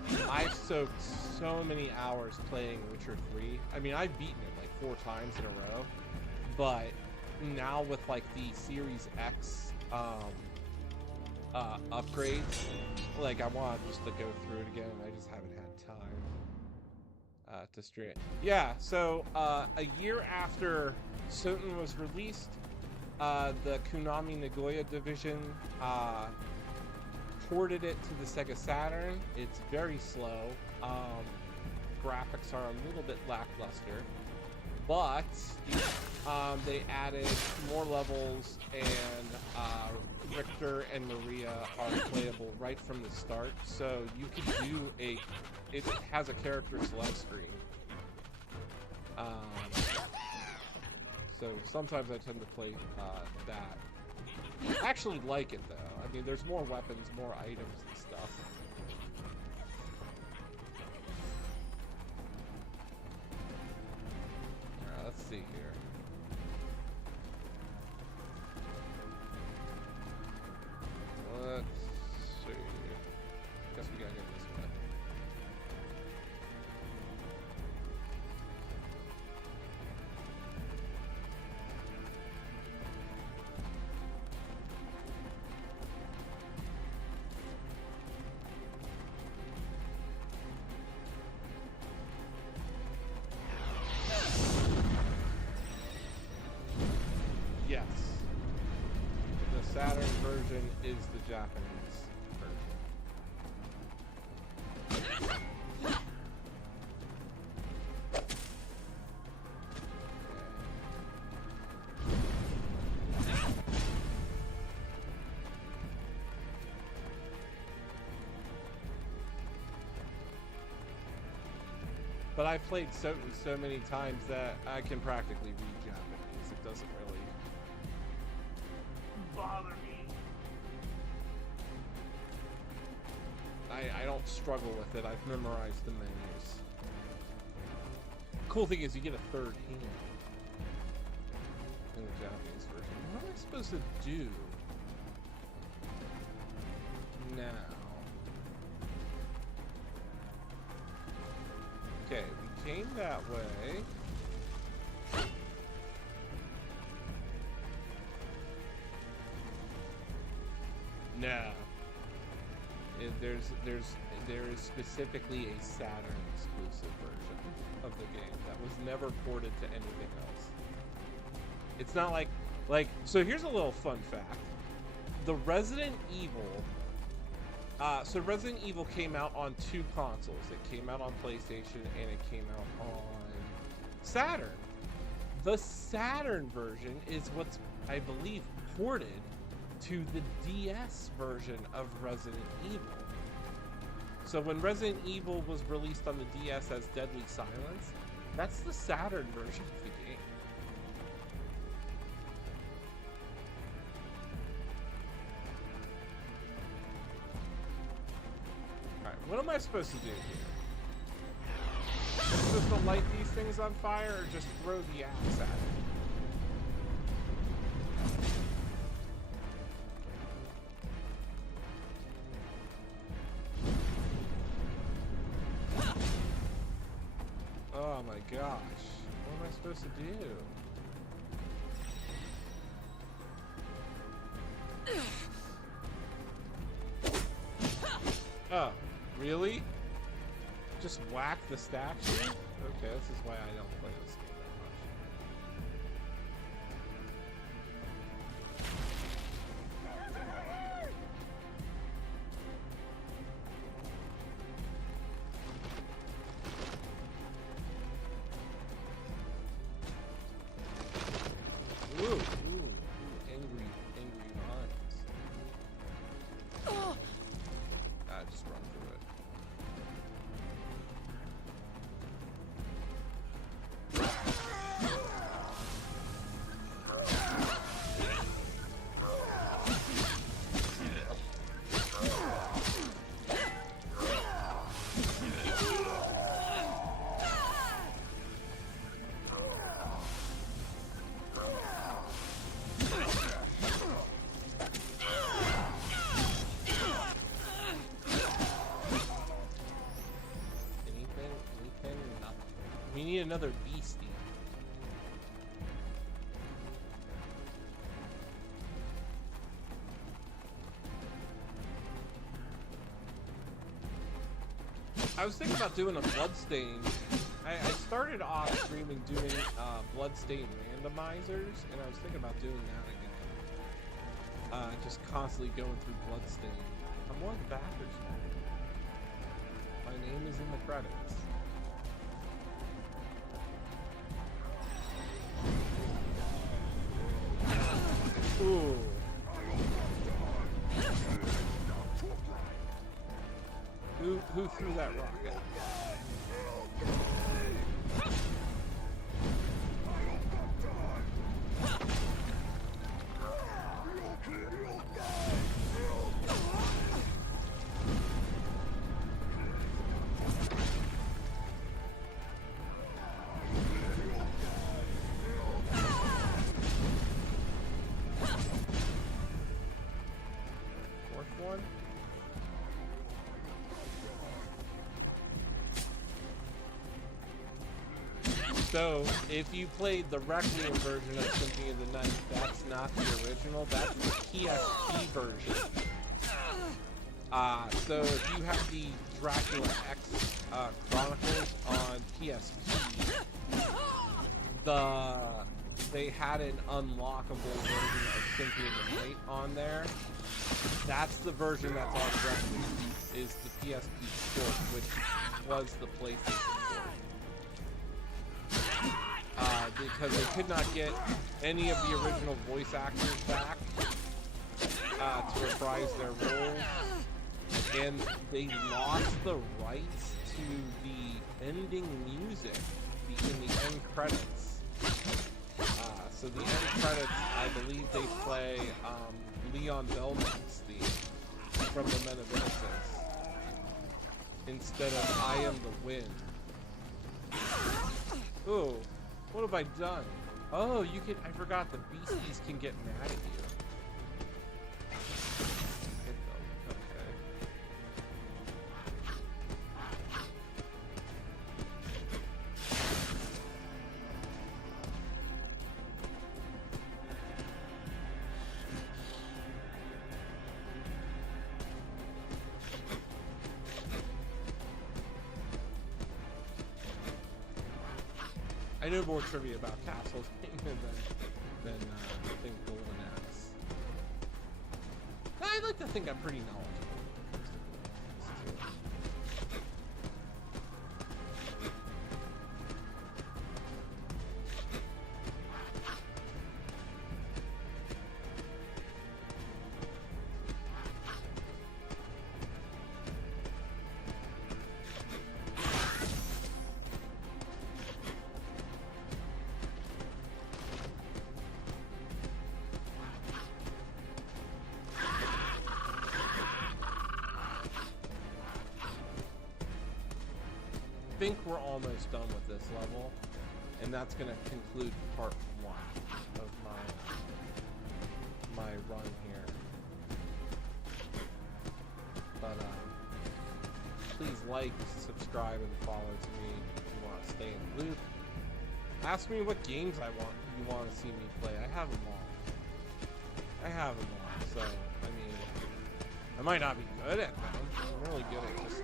3. I've soaked so many hours playing Witcher 3. I mean, I've beaten it like 4 times in a row, but now with like the Series X upgrades, like I want just to go through it again. I just haven't had time to stream it. Yeah, so a year after Soten was released, the Konami Nagoya division ported it to the Sega Saturn. It's very slow. Graphics are a little bit lackluster, but they added more levels, and Richter and Maria are playable right from the start. So you can do it has a character select screen. So sometimes I tend to play that. I actually like it though. I mean, there's more weapons, more items and stuff. Alright, let's see here. Let's see. Guess we gotta go this way. Yes. The Saturn version is the Japanese version. But I've played so many times that I can practically read Japanese. It doesn't really bother me. I don't struggle with it. I've memorized the menus. Cool thing is you get a third hand in the Japanese version. What am I supposed to do now? Okay, we came that way. No. There is specifically a Saturn exclusive version of the game that was never ported to anything else. It's not like so here's a little fun fact. The Resident Evil so Resident Evil came out on 2 consoles. It came out on PlayStation and it came out on Saturn. The Saturn version is what's, I believe, ported to the DS version of Resident Evil. So when Resident Evil was released on the DS as Deadly Silence, that's the Saturn version of the game. Alright, what am I supposed to do here? Am I supposed to light these things on fire or just throw the axe at it? Oh my gosh, what am I supposed to do? Oh, really? Just whack the statue? Okay, this is why I don't play this game that much. Ooh, angry vines. Just run through it. We need another beastie. I was thinking about doing a bloodstain. I started off streaming doing bloodstain randomizers, and I was thinking about doing that again. just constantly going through Bloodstain. I'm one of the backers. My name is in the credits. Ooh. Who threw that rocket? So, if you played the Requiem version of Symphony of the Night, that's not the original, that's the PSP version. So if you have the Dracula X Chronicles on PSP, they had an unlockable version of Symphony of the Night on there. That's the version that's on Requiem, is the PSP port, which was the PlayStation port. Because they could not get any of the original voice actors back to reprise their roles, and they lost the rights to the ending music in the end credits. So the end credits, I believe they play Leon Bellman's theme from The Men of Innocence instead of I Am the Wind. Ooh. What have I done? Oh, you can. I forgot the beasties can get mad at you. Hit them. Okay. I know more trivia about Castlevania than I think Golden Axe. I like to think I'm pretty knowledgeable. I think we're almost done with this level, and that's going to conclude part 1 of my run here. But please like, subscribe, and follow to me if you want to stay in the loop. Ask me what games you want to see me play. I have them all. So I mean, I might not be good at them. I'm really good at just.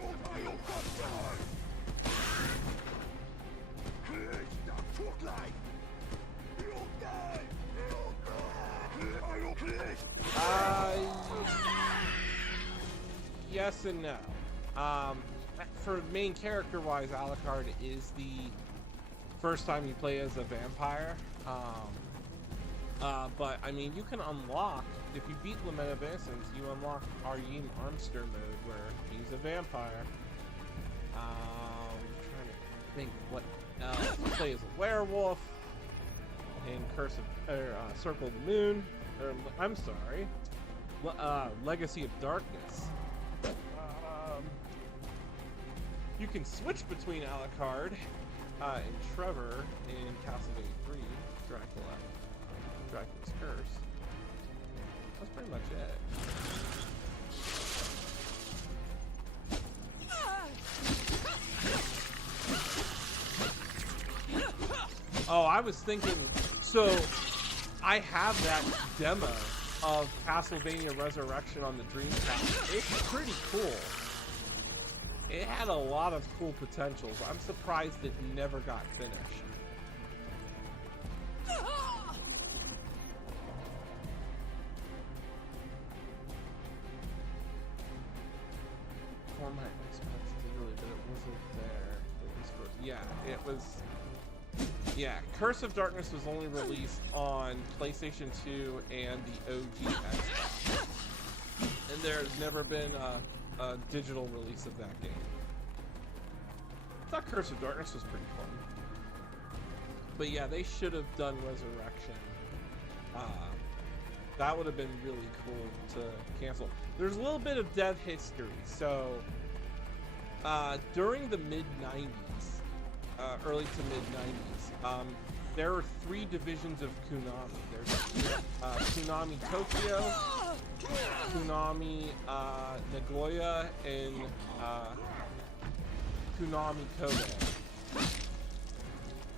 Yes and no. For main character-wise, Alucard is the first time you play as a vampire. But I mean, you can unlock, if you beat Lament of Innocence, you unlock Aryin Armster mode where he's a vampire. I'm trying to think what else. You play as a werewolf in Circle of the Moon. Or, I'm sorry, Legacy of Darkness. You can switch between Alucard and Trevor in Castlevania 3, Dracula's Curse. That's pretty much it. Oh, I was thinking, so I have that demo of Castlevania Resurrection on the Dreamcast. It's pretty cool. It had a lot of cool potentials. I'm surprised it never got finished. yeah, it was. Yeah, Curse of Darkness was only released on PlayStation 2 and the OG Xbox. And there's never been a digital release of that game. I thought Curse of Darkness was pretty fun. But yeah, they should have done Resurrection. That would have been really cool to cancel. There's a little bit of dev history. So, during the mid-90s, early to mid-90s, there were 3 divisions of Konami. There's Konami Tokyo, Konami Nagoya, and Konami Kobe.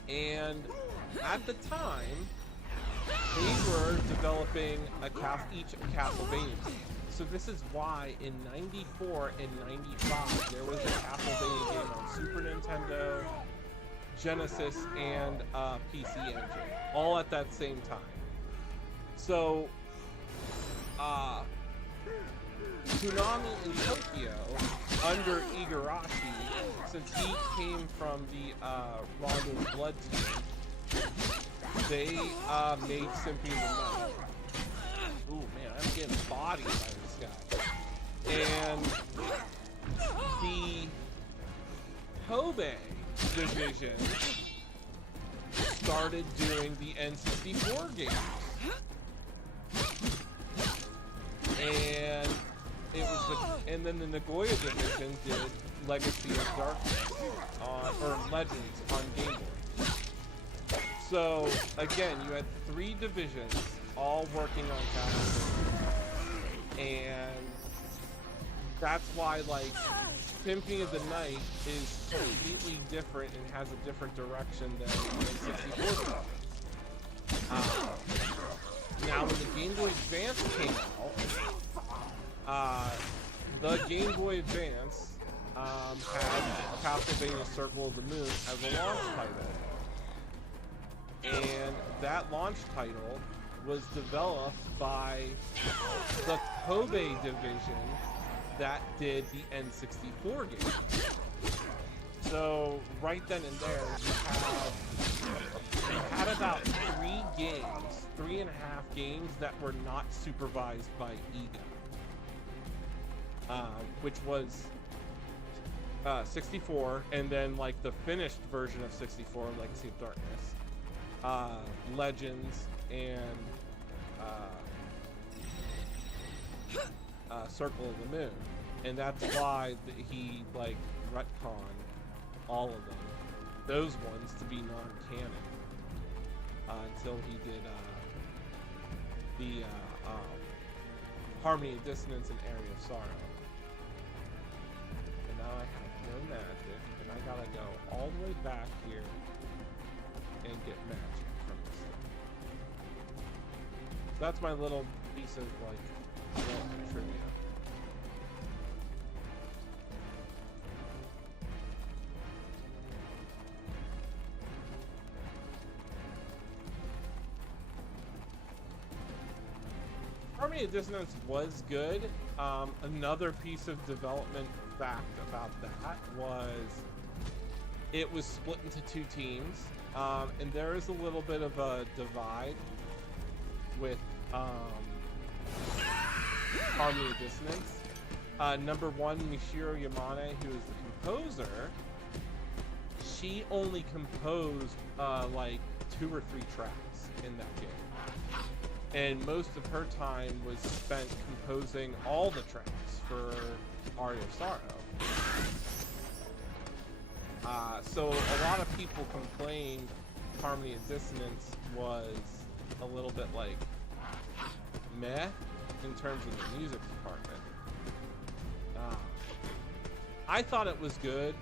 And at the time, they were developing each Castlevania game. So this is why in 94 and 95 there was a Castlevania game on Super Nintendo, Genesis, and PC Engine, all at that same time. So Konami in Tokyo, under Igarashi, since he came from the Rondo's Blood team, they made Symphony of the Night. Ooh, man, I'm getting bodied by this guy. And the Kobe division started doing the N64 games. And it was and then the Nagoya division did Legacy of Darkness or Legends on Game Boy. So again, you had 3 divisions all working on Castlevania, and that's why like Symphony of the Night is completely different and has a different direction than 64 does. Now, when the Game Boy Advance came out, the Game Boy Advance had Castlevania Circle of the Moon as a launch title. And that launch title was developed by the Kobe division that did the N64 game. So right then and there, you had about 3.5 games that were not supervised by Iga, which was 64, and then like the finished version of 64, Legacy of Darkness, Legends, and Circle of the Moon. And that's why he like retconned all of them, those ones, to be non-canon until he did the Harmony of Dissonance and Area of Sorrow. And now I have no magic, and I gotta go all the way back here and get magic from this thing. So that's my little piece of like trivia. Harmony of Dissonance was good. Another piece of development fact about that was it was split into 2 teams, and there is a little bit of a divide with Harmony of Dissonance. Number 1, Michiru Yamane, who is the composer, she only composed like 2 or 3 tracks in that game. And most of her time was spent composing all the tracks for Aria of Sorrow. So a lot of people complained Harmony of Dissonance was a little bit like meh in terms of the music department. I thought it was good.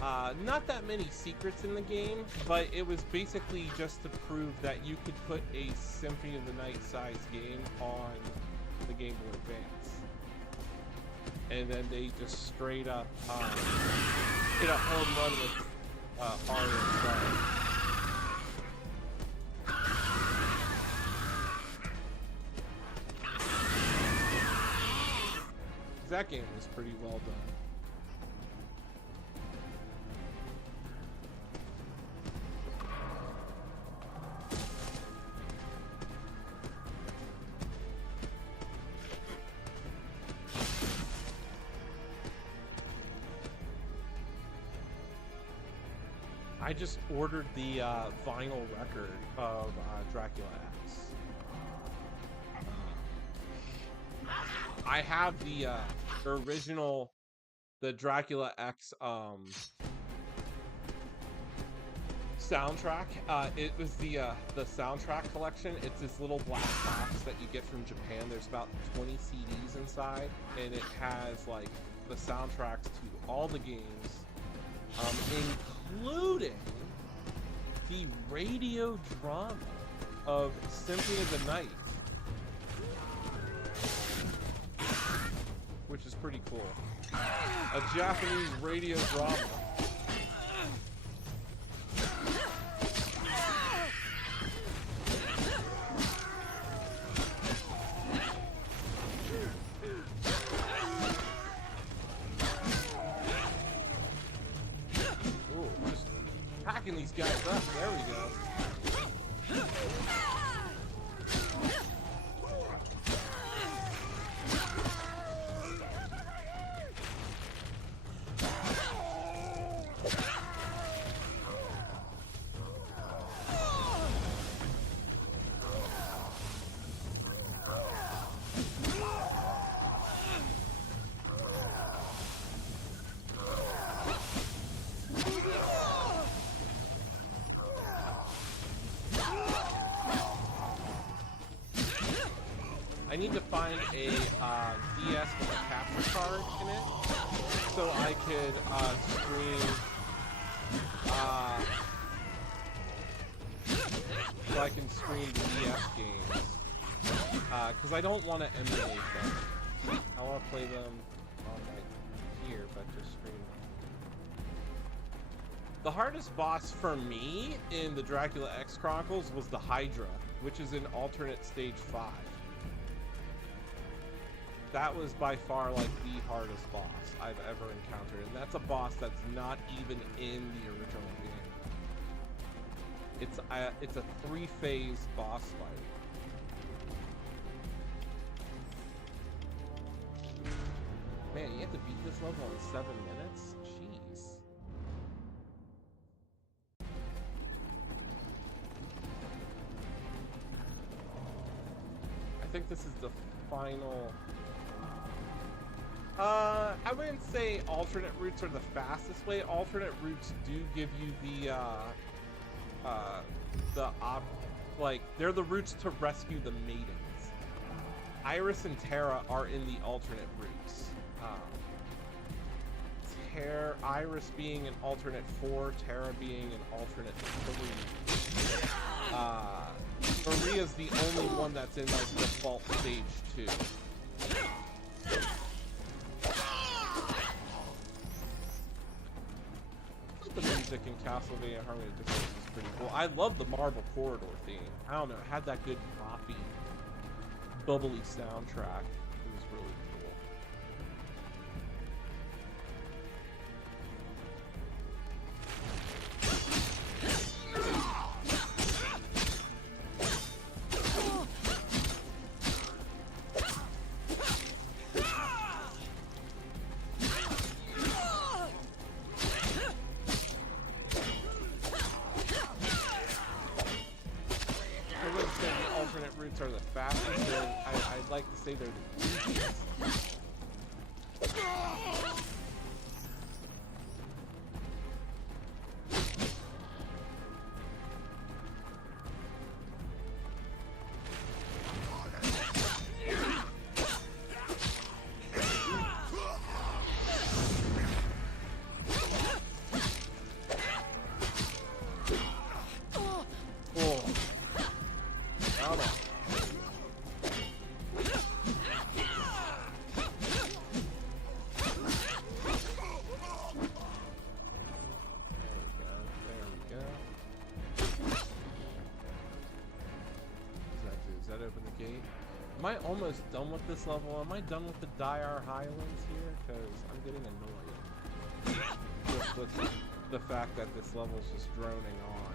Not that many secrets in the game, but it was basically just to prove that you could put a Symphony of the Night sized game on the Game Boy Advance. And then they just straight up hit a home run with Aria of Sorrow. That game was pretty well done. I just ordered the vinyl record of Dracula X. I have the original, the Dracula X soundtrack. It was the soundtrack collection. It's this little black box that you get from Japan. There's about 20 CDs inside, and it has like the soundtracks to all the games, including the radio drama of Symphony of the Night, which is pretty cool. A Japanese radio drama. Ooh, just packing these guys up. There we go. I need to find a DS with a capture card in it, so I could stream, so I can stream the DS games, because I don't want to emulate them. I want to play them on like here, but just stream them. The hardest boss for me in the Dracula X Chronicles was the Hydra, which is in alternate stage 5. That was by far like the hardest boss I've ever encountered, and that's a boss that's not even in the original game. It's a 3-phase boss fight. Man, you have to beat this level in 7 minutes? Jeez. I think this is the final. I wouldn't say alternate routes are the fastest way. Alternate routes do give you like, they're the routes to rescue the maidens. Iris and Terra are in the alternate routes. Iris being an alternate 4, Terra being an alternate 3. Maria's the only one that's in like default stage 2. The music in Castlevania Harmony of Dissonance is pretty cool. I love the Marble Corridor theme. I don't know, it had that good boppy, bubbly soundtrack. It was really cool. Are the fastest. I'd like to say they're the easiest. Am I almost done with this level? Am I done with the Dire Highlands here? Because I'm getting annoyed just with the fact that this level's just droning on.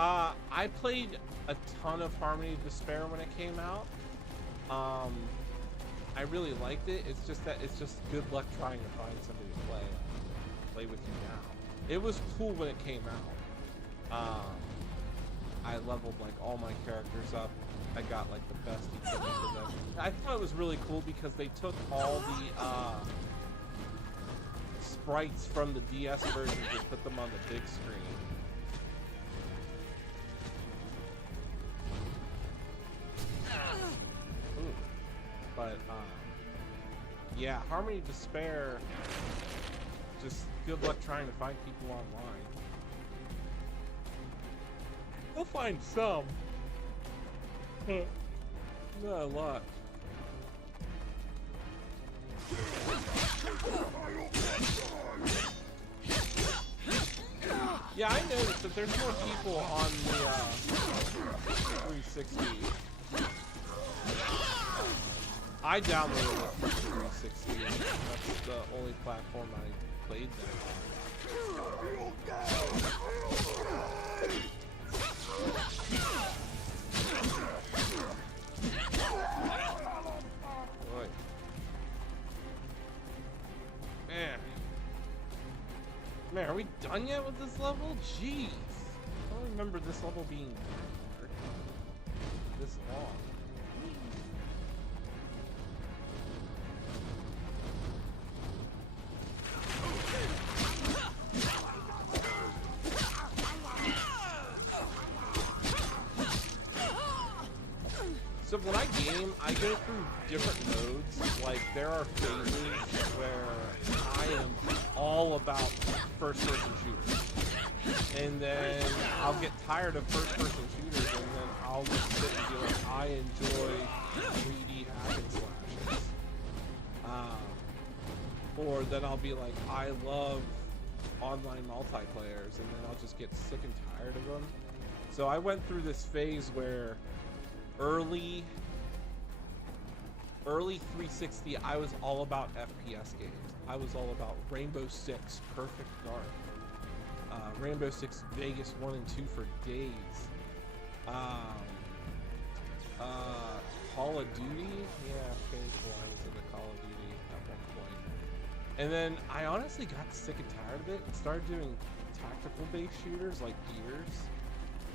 I played a ton of Harmony of Despair when it came out. I really liked it. It's just that it's just good luck trying to find somebody to play with you now. It was cool when it came out. I leveled like all my characters up. I got like the best equipment for them. I thought it was really cool because they took all the sprites from the DS version and put them on the big screen. Ooh. But yeah, Harmony of Despair, just good luck trying to find people online. You'll find some. Not a lot. Yeah, I noticed that there's more people on the 360. I downloaded it for 360. That's the only platform I played that on. Man, are we done yet with this level? Jeez. I don't remember this level being this long. So when I game, I go through different modes. Like, there are phases where I am all about first-person shooters. And then I'll get tired of first-person shooters, and then I'll just sit and be like, I enjoy 3D hack and slashes. Or then I'll be like, I love online multiplayers, and then I'll just get sick and tired of them. So I went through this phase where early 360, I was all about FPS games. I was all about Rainbow Six, Perfect Dark, Rainbow Six Vegas 1 and 2 for days, Call of Duty, yeah, Phase 1 was in the Call of Duty at one point. And then I honestly got sick and tired of it and started doing tactical based shooters like Gears.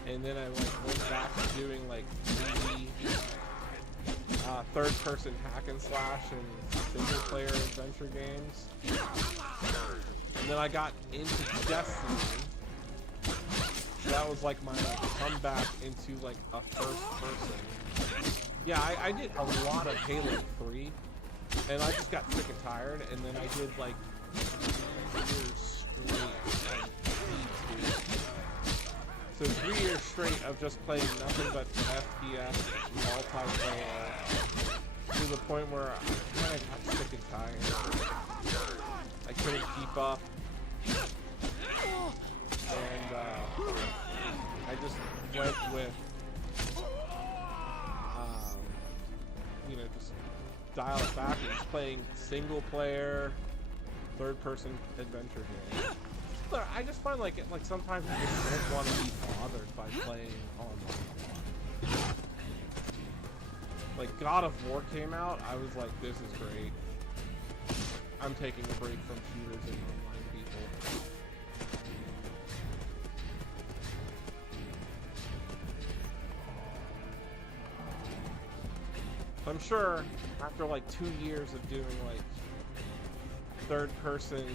And then I like went back to doing like 3D third-person hack and slash and single-player adventure games. And then I got into Destiny. So that was like my comeback into like a first-person. Yeah, I did a lot of Halo 3, and I just got sick and tired. And then I did like 3 years straight. So 3 years straight of just playing nothing but FPS, multiplayer, to the point where I kind of got sick and tired. I couldn't keep up. And I just went with, you know, just dial it back and just playing single player, third person adventure games. But I just find like sometimes you just don't want to be bothered by playing online. Like God of War came out, I was like, this is great. I'm taking a break from shooters and online people. I'm sure after like 2 years of doing like third person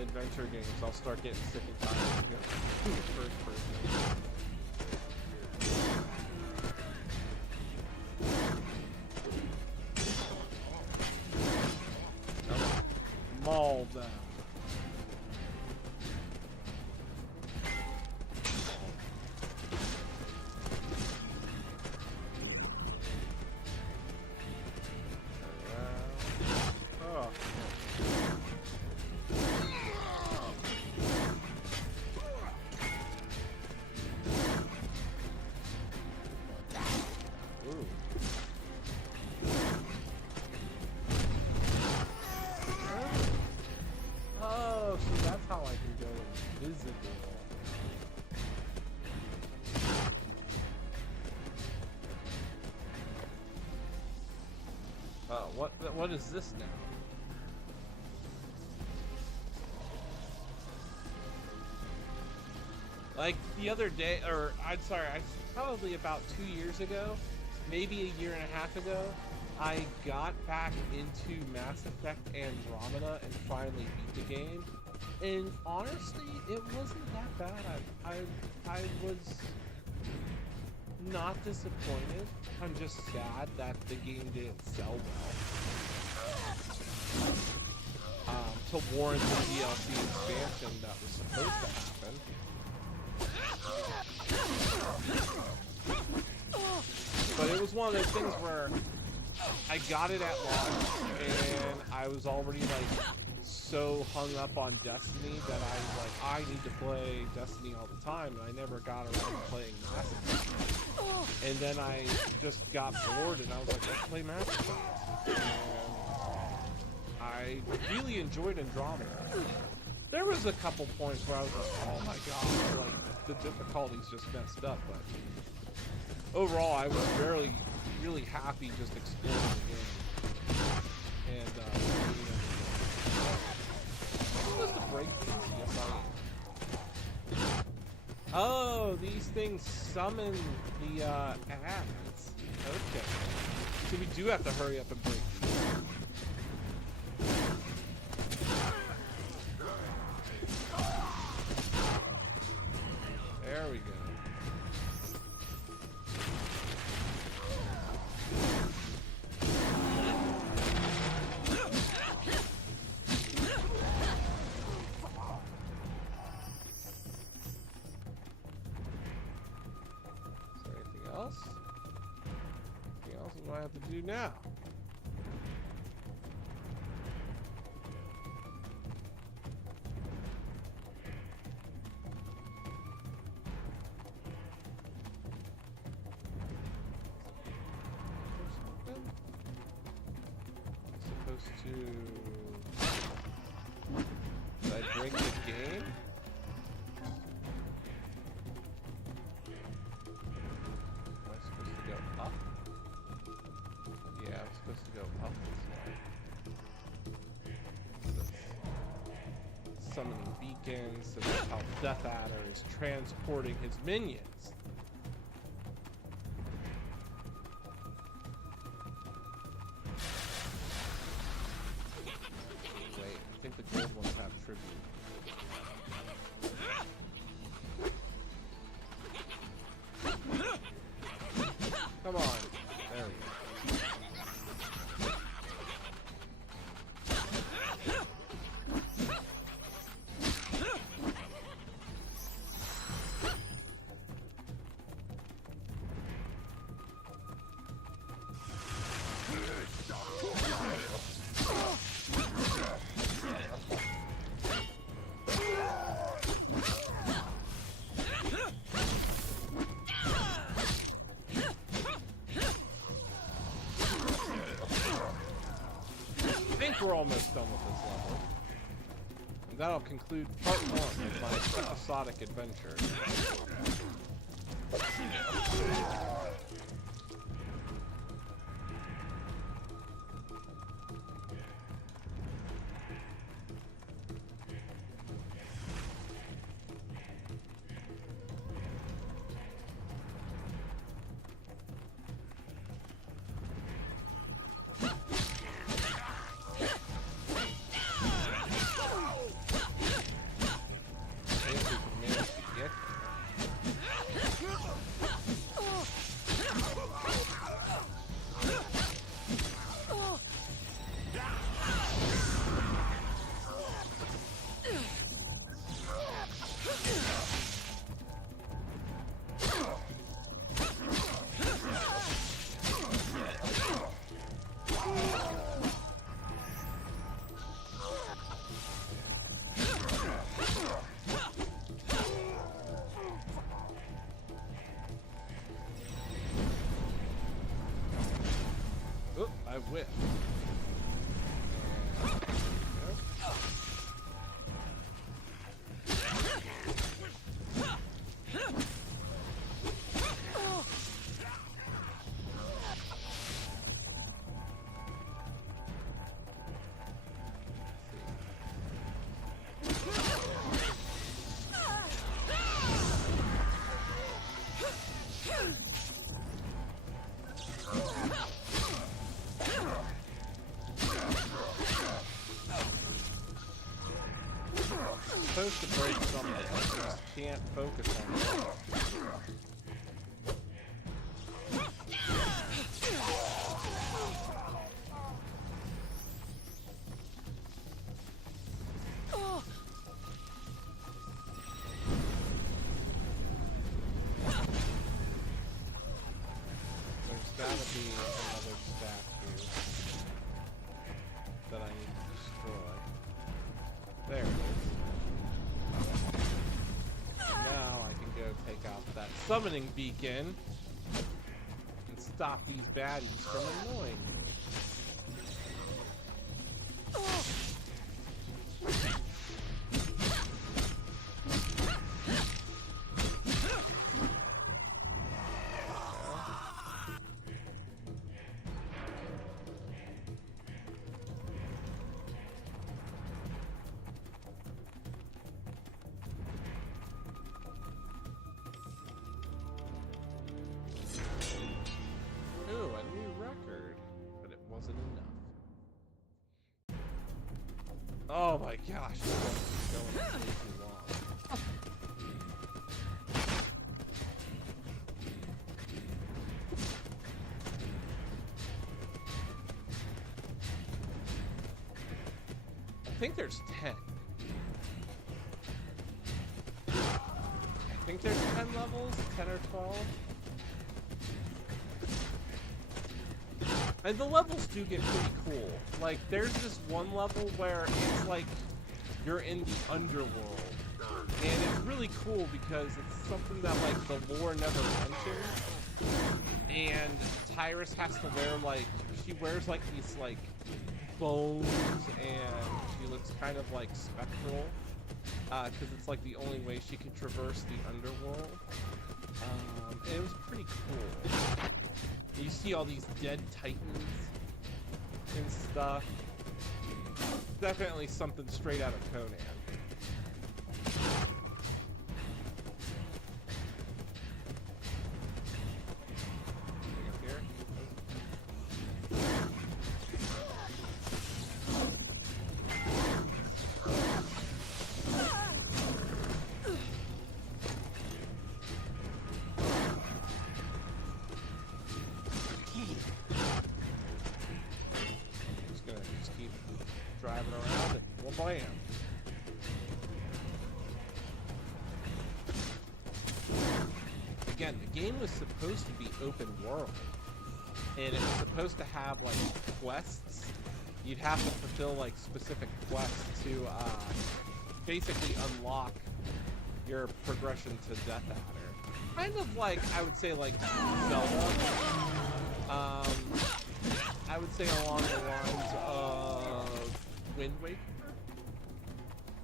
adventure games, I'll start getting sick and tired of first person. Mauled them. What is this now? Like the other day, or I'm sorry, probably about 2 years ago, maybe a year and a half ago, I got back into Mass Effect Andromeda and finally beat the game. And honestly, it wasn't that bad. I was not disappointed. I'm just sad that the game didn't sell well. To warrant the DLC expansion that was supposed to happen. But it was one of those things where I got it at launch and I was already like so hung up on Destiny that I was like, I need to play Destiny all the time, and I never got around to playing Mass Effect. And then I just got bored and I was like, let's play Mass Effect. And I really enjoyed Andromeda. There was a couple points where I was like, oh my god, like the difficulty's just messed up, but overall I was really happy just exploring the game. And supposed to break these? Yes, I am. Oh, these things summon the ads. Okay. So we do have to hurry up and break these. There we go. What do I have to do now? I'm supposed to... Did I break the game? Am I supposed to go up? Yeah, I'm supposed to go up this way. Summoning beacons, so that's how Death Adder is transporting his minions. Wait, I think the gold ones have tribute. Come on. There we go. We're almost done with this level. And that'll conclude part 1 of my episodic adventure. I whipped. Supposed to break something, I just can't focus on it. There's gotta be another statue that I need to destroy. There it is. Now I can go take out that summoning beacon and stop these baddies from annoying me. Ooh, a new record, but it wasn't enough. Oh my gosh, this one's going way too long. I think there's 10. I think there's 10 levels, 10 or 12. And the levels do get pretty cool. Like, there's this one level where it's like you're in the underworld. And it's really cool because it's something that, like, the lore never mentions. And Tyrus has to wear, like, she wears, like, these, like, bones, and she looks kind of, like, spectral. Because it's, like, the only way she can traverse the underworld. And it was pretty cool. You see all these dead titans and stuff. Definitely something straight out of Conan. Anything up here? Driving around it. Well, blam. Again, the game was supposed to be open world, and it was supposed to have like quests. You'd have to fulfill like specific quests to basically unlock your progression to Death Adder. Kind of like, I would say, like Zelda. I would say along the lines of Wind Waker.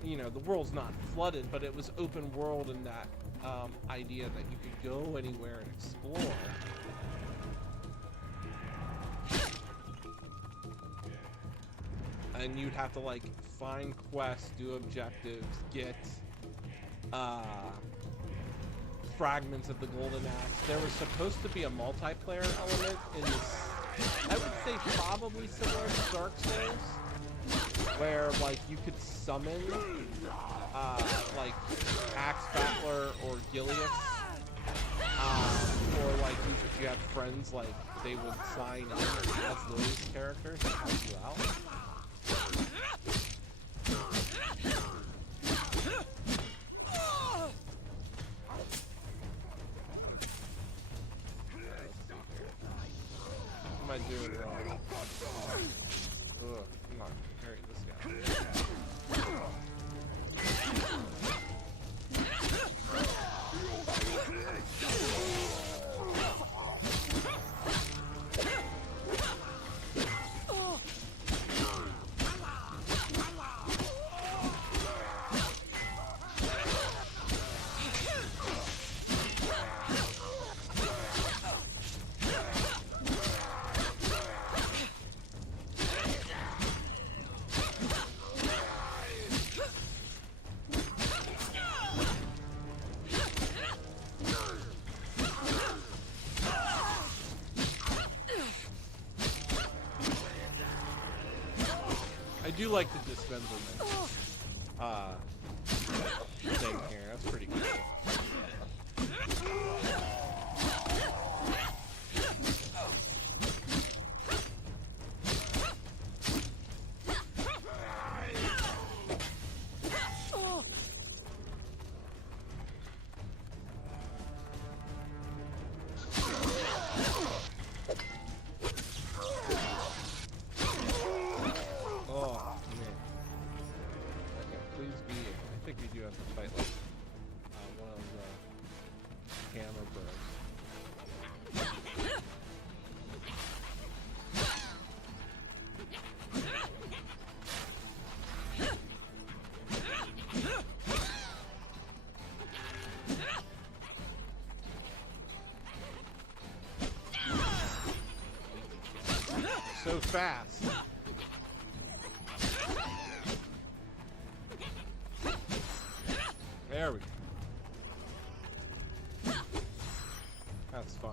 You know, the world's not flooded, but it was open world in that idea that you could go anywhere and explore. And you'd have to like find quests, do objectives, get fragments of the Golden Axe. There was supposed to be a multiplayer element in this. I would say probably similar to Dark Souls, where like you could summon like Axe Battler or Gilius, or like if you had friends, like they would sign up as those characters and help you out. What am I doing wrong? Ugh, come on, carry this guy. do like the dismemberment thing here. That's pretty cool. So fast. There we go. That's fine.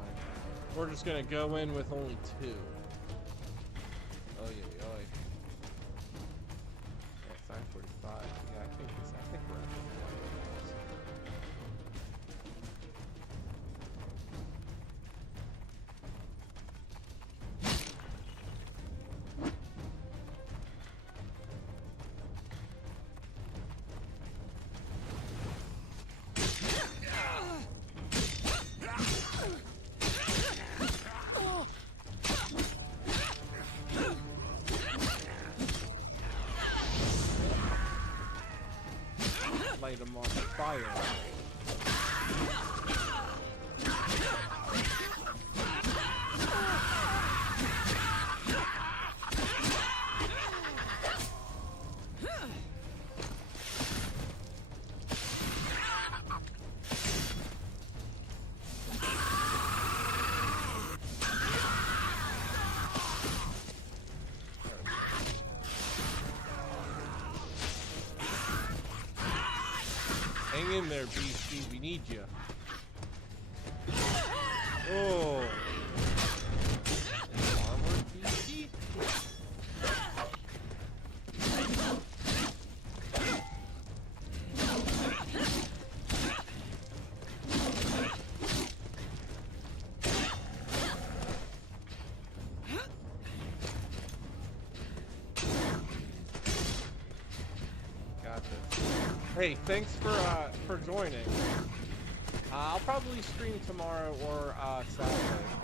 We're just gonna go in with only 2. Oh yeah, oh yeah. Yeah, 9:45. Yeah, I think we're at the point. Light them on fire. Hang in there, BC. We need you. Oh. Armored BC? Hey, thanks for joining. I'll probably stream tomorrow or Saturday,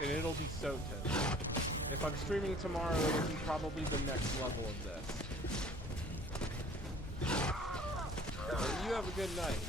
and it'll be Soten. If I'm streaming tomorrow, it'll be probably the next level of this. You have a good night.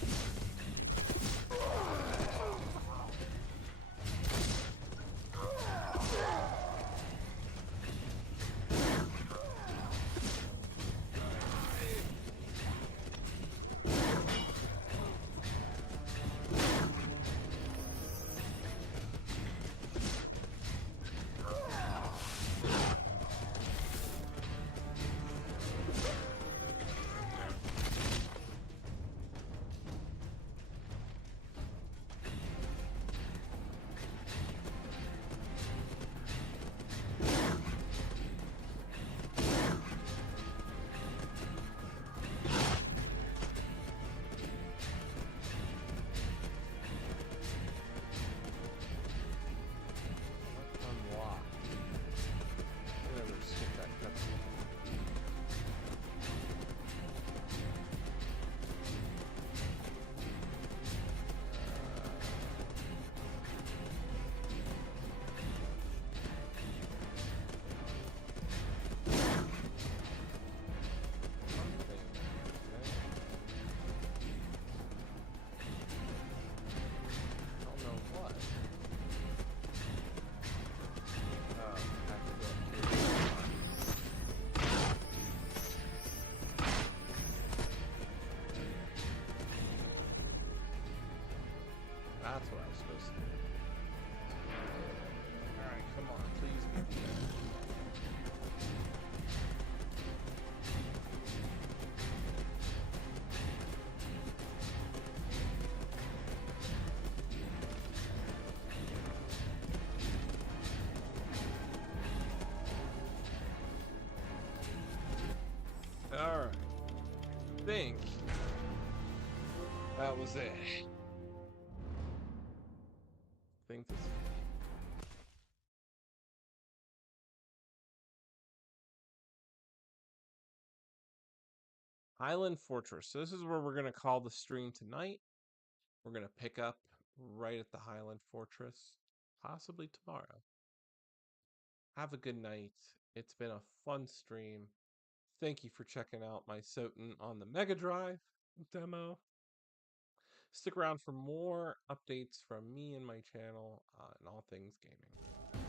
think that was it. I think this. Highland Fortress. So this is where we're gonna call the stream tonight. We're gonna pick up right at the Highland Fortress, possibly tomorrow. Have a good night. It's been a fun stream. Thank you for checking out my Soten on the Mega Drive demo. Stick around for more updates from me and my channel and all things gaming.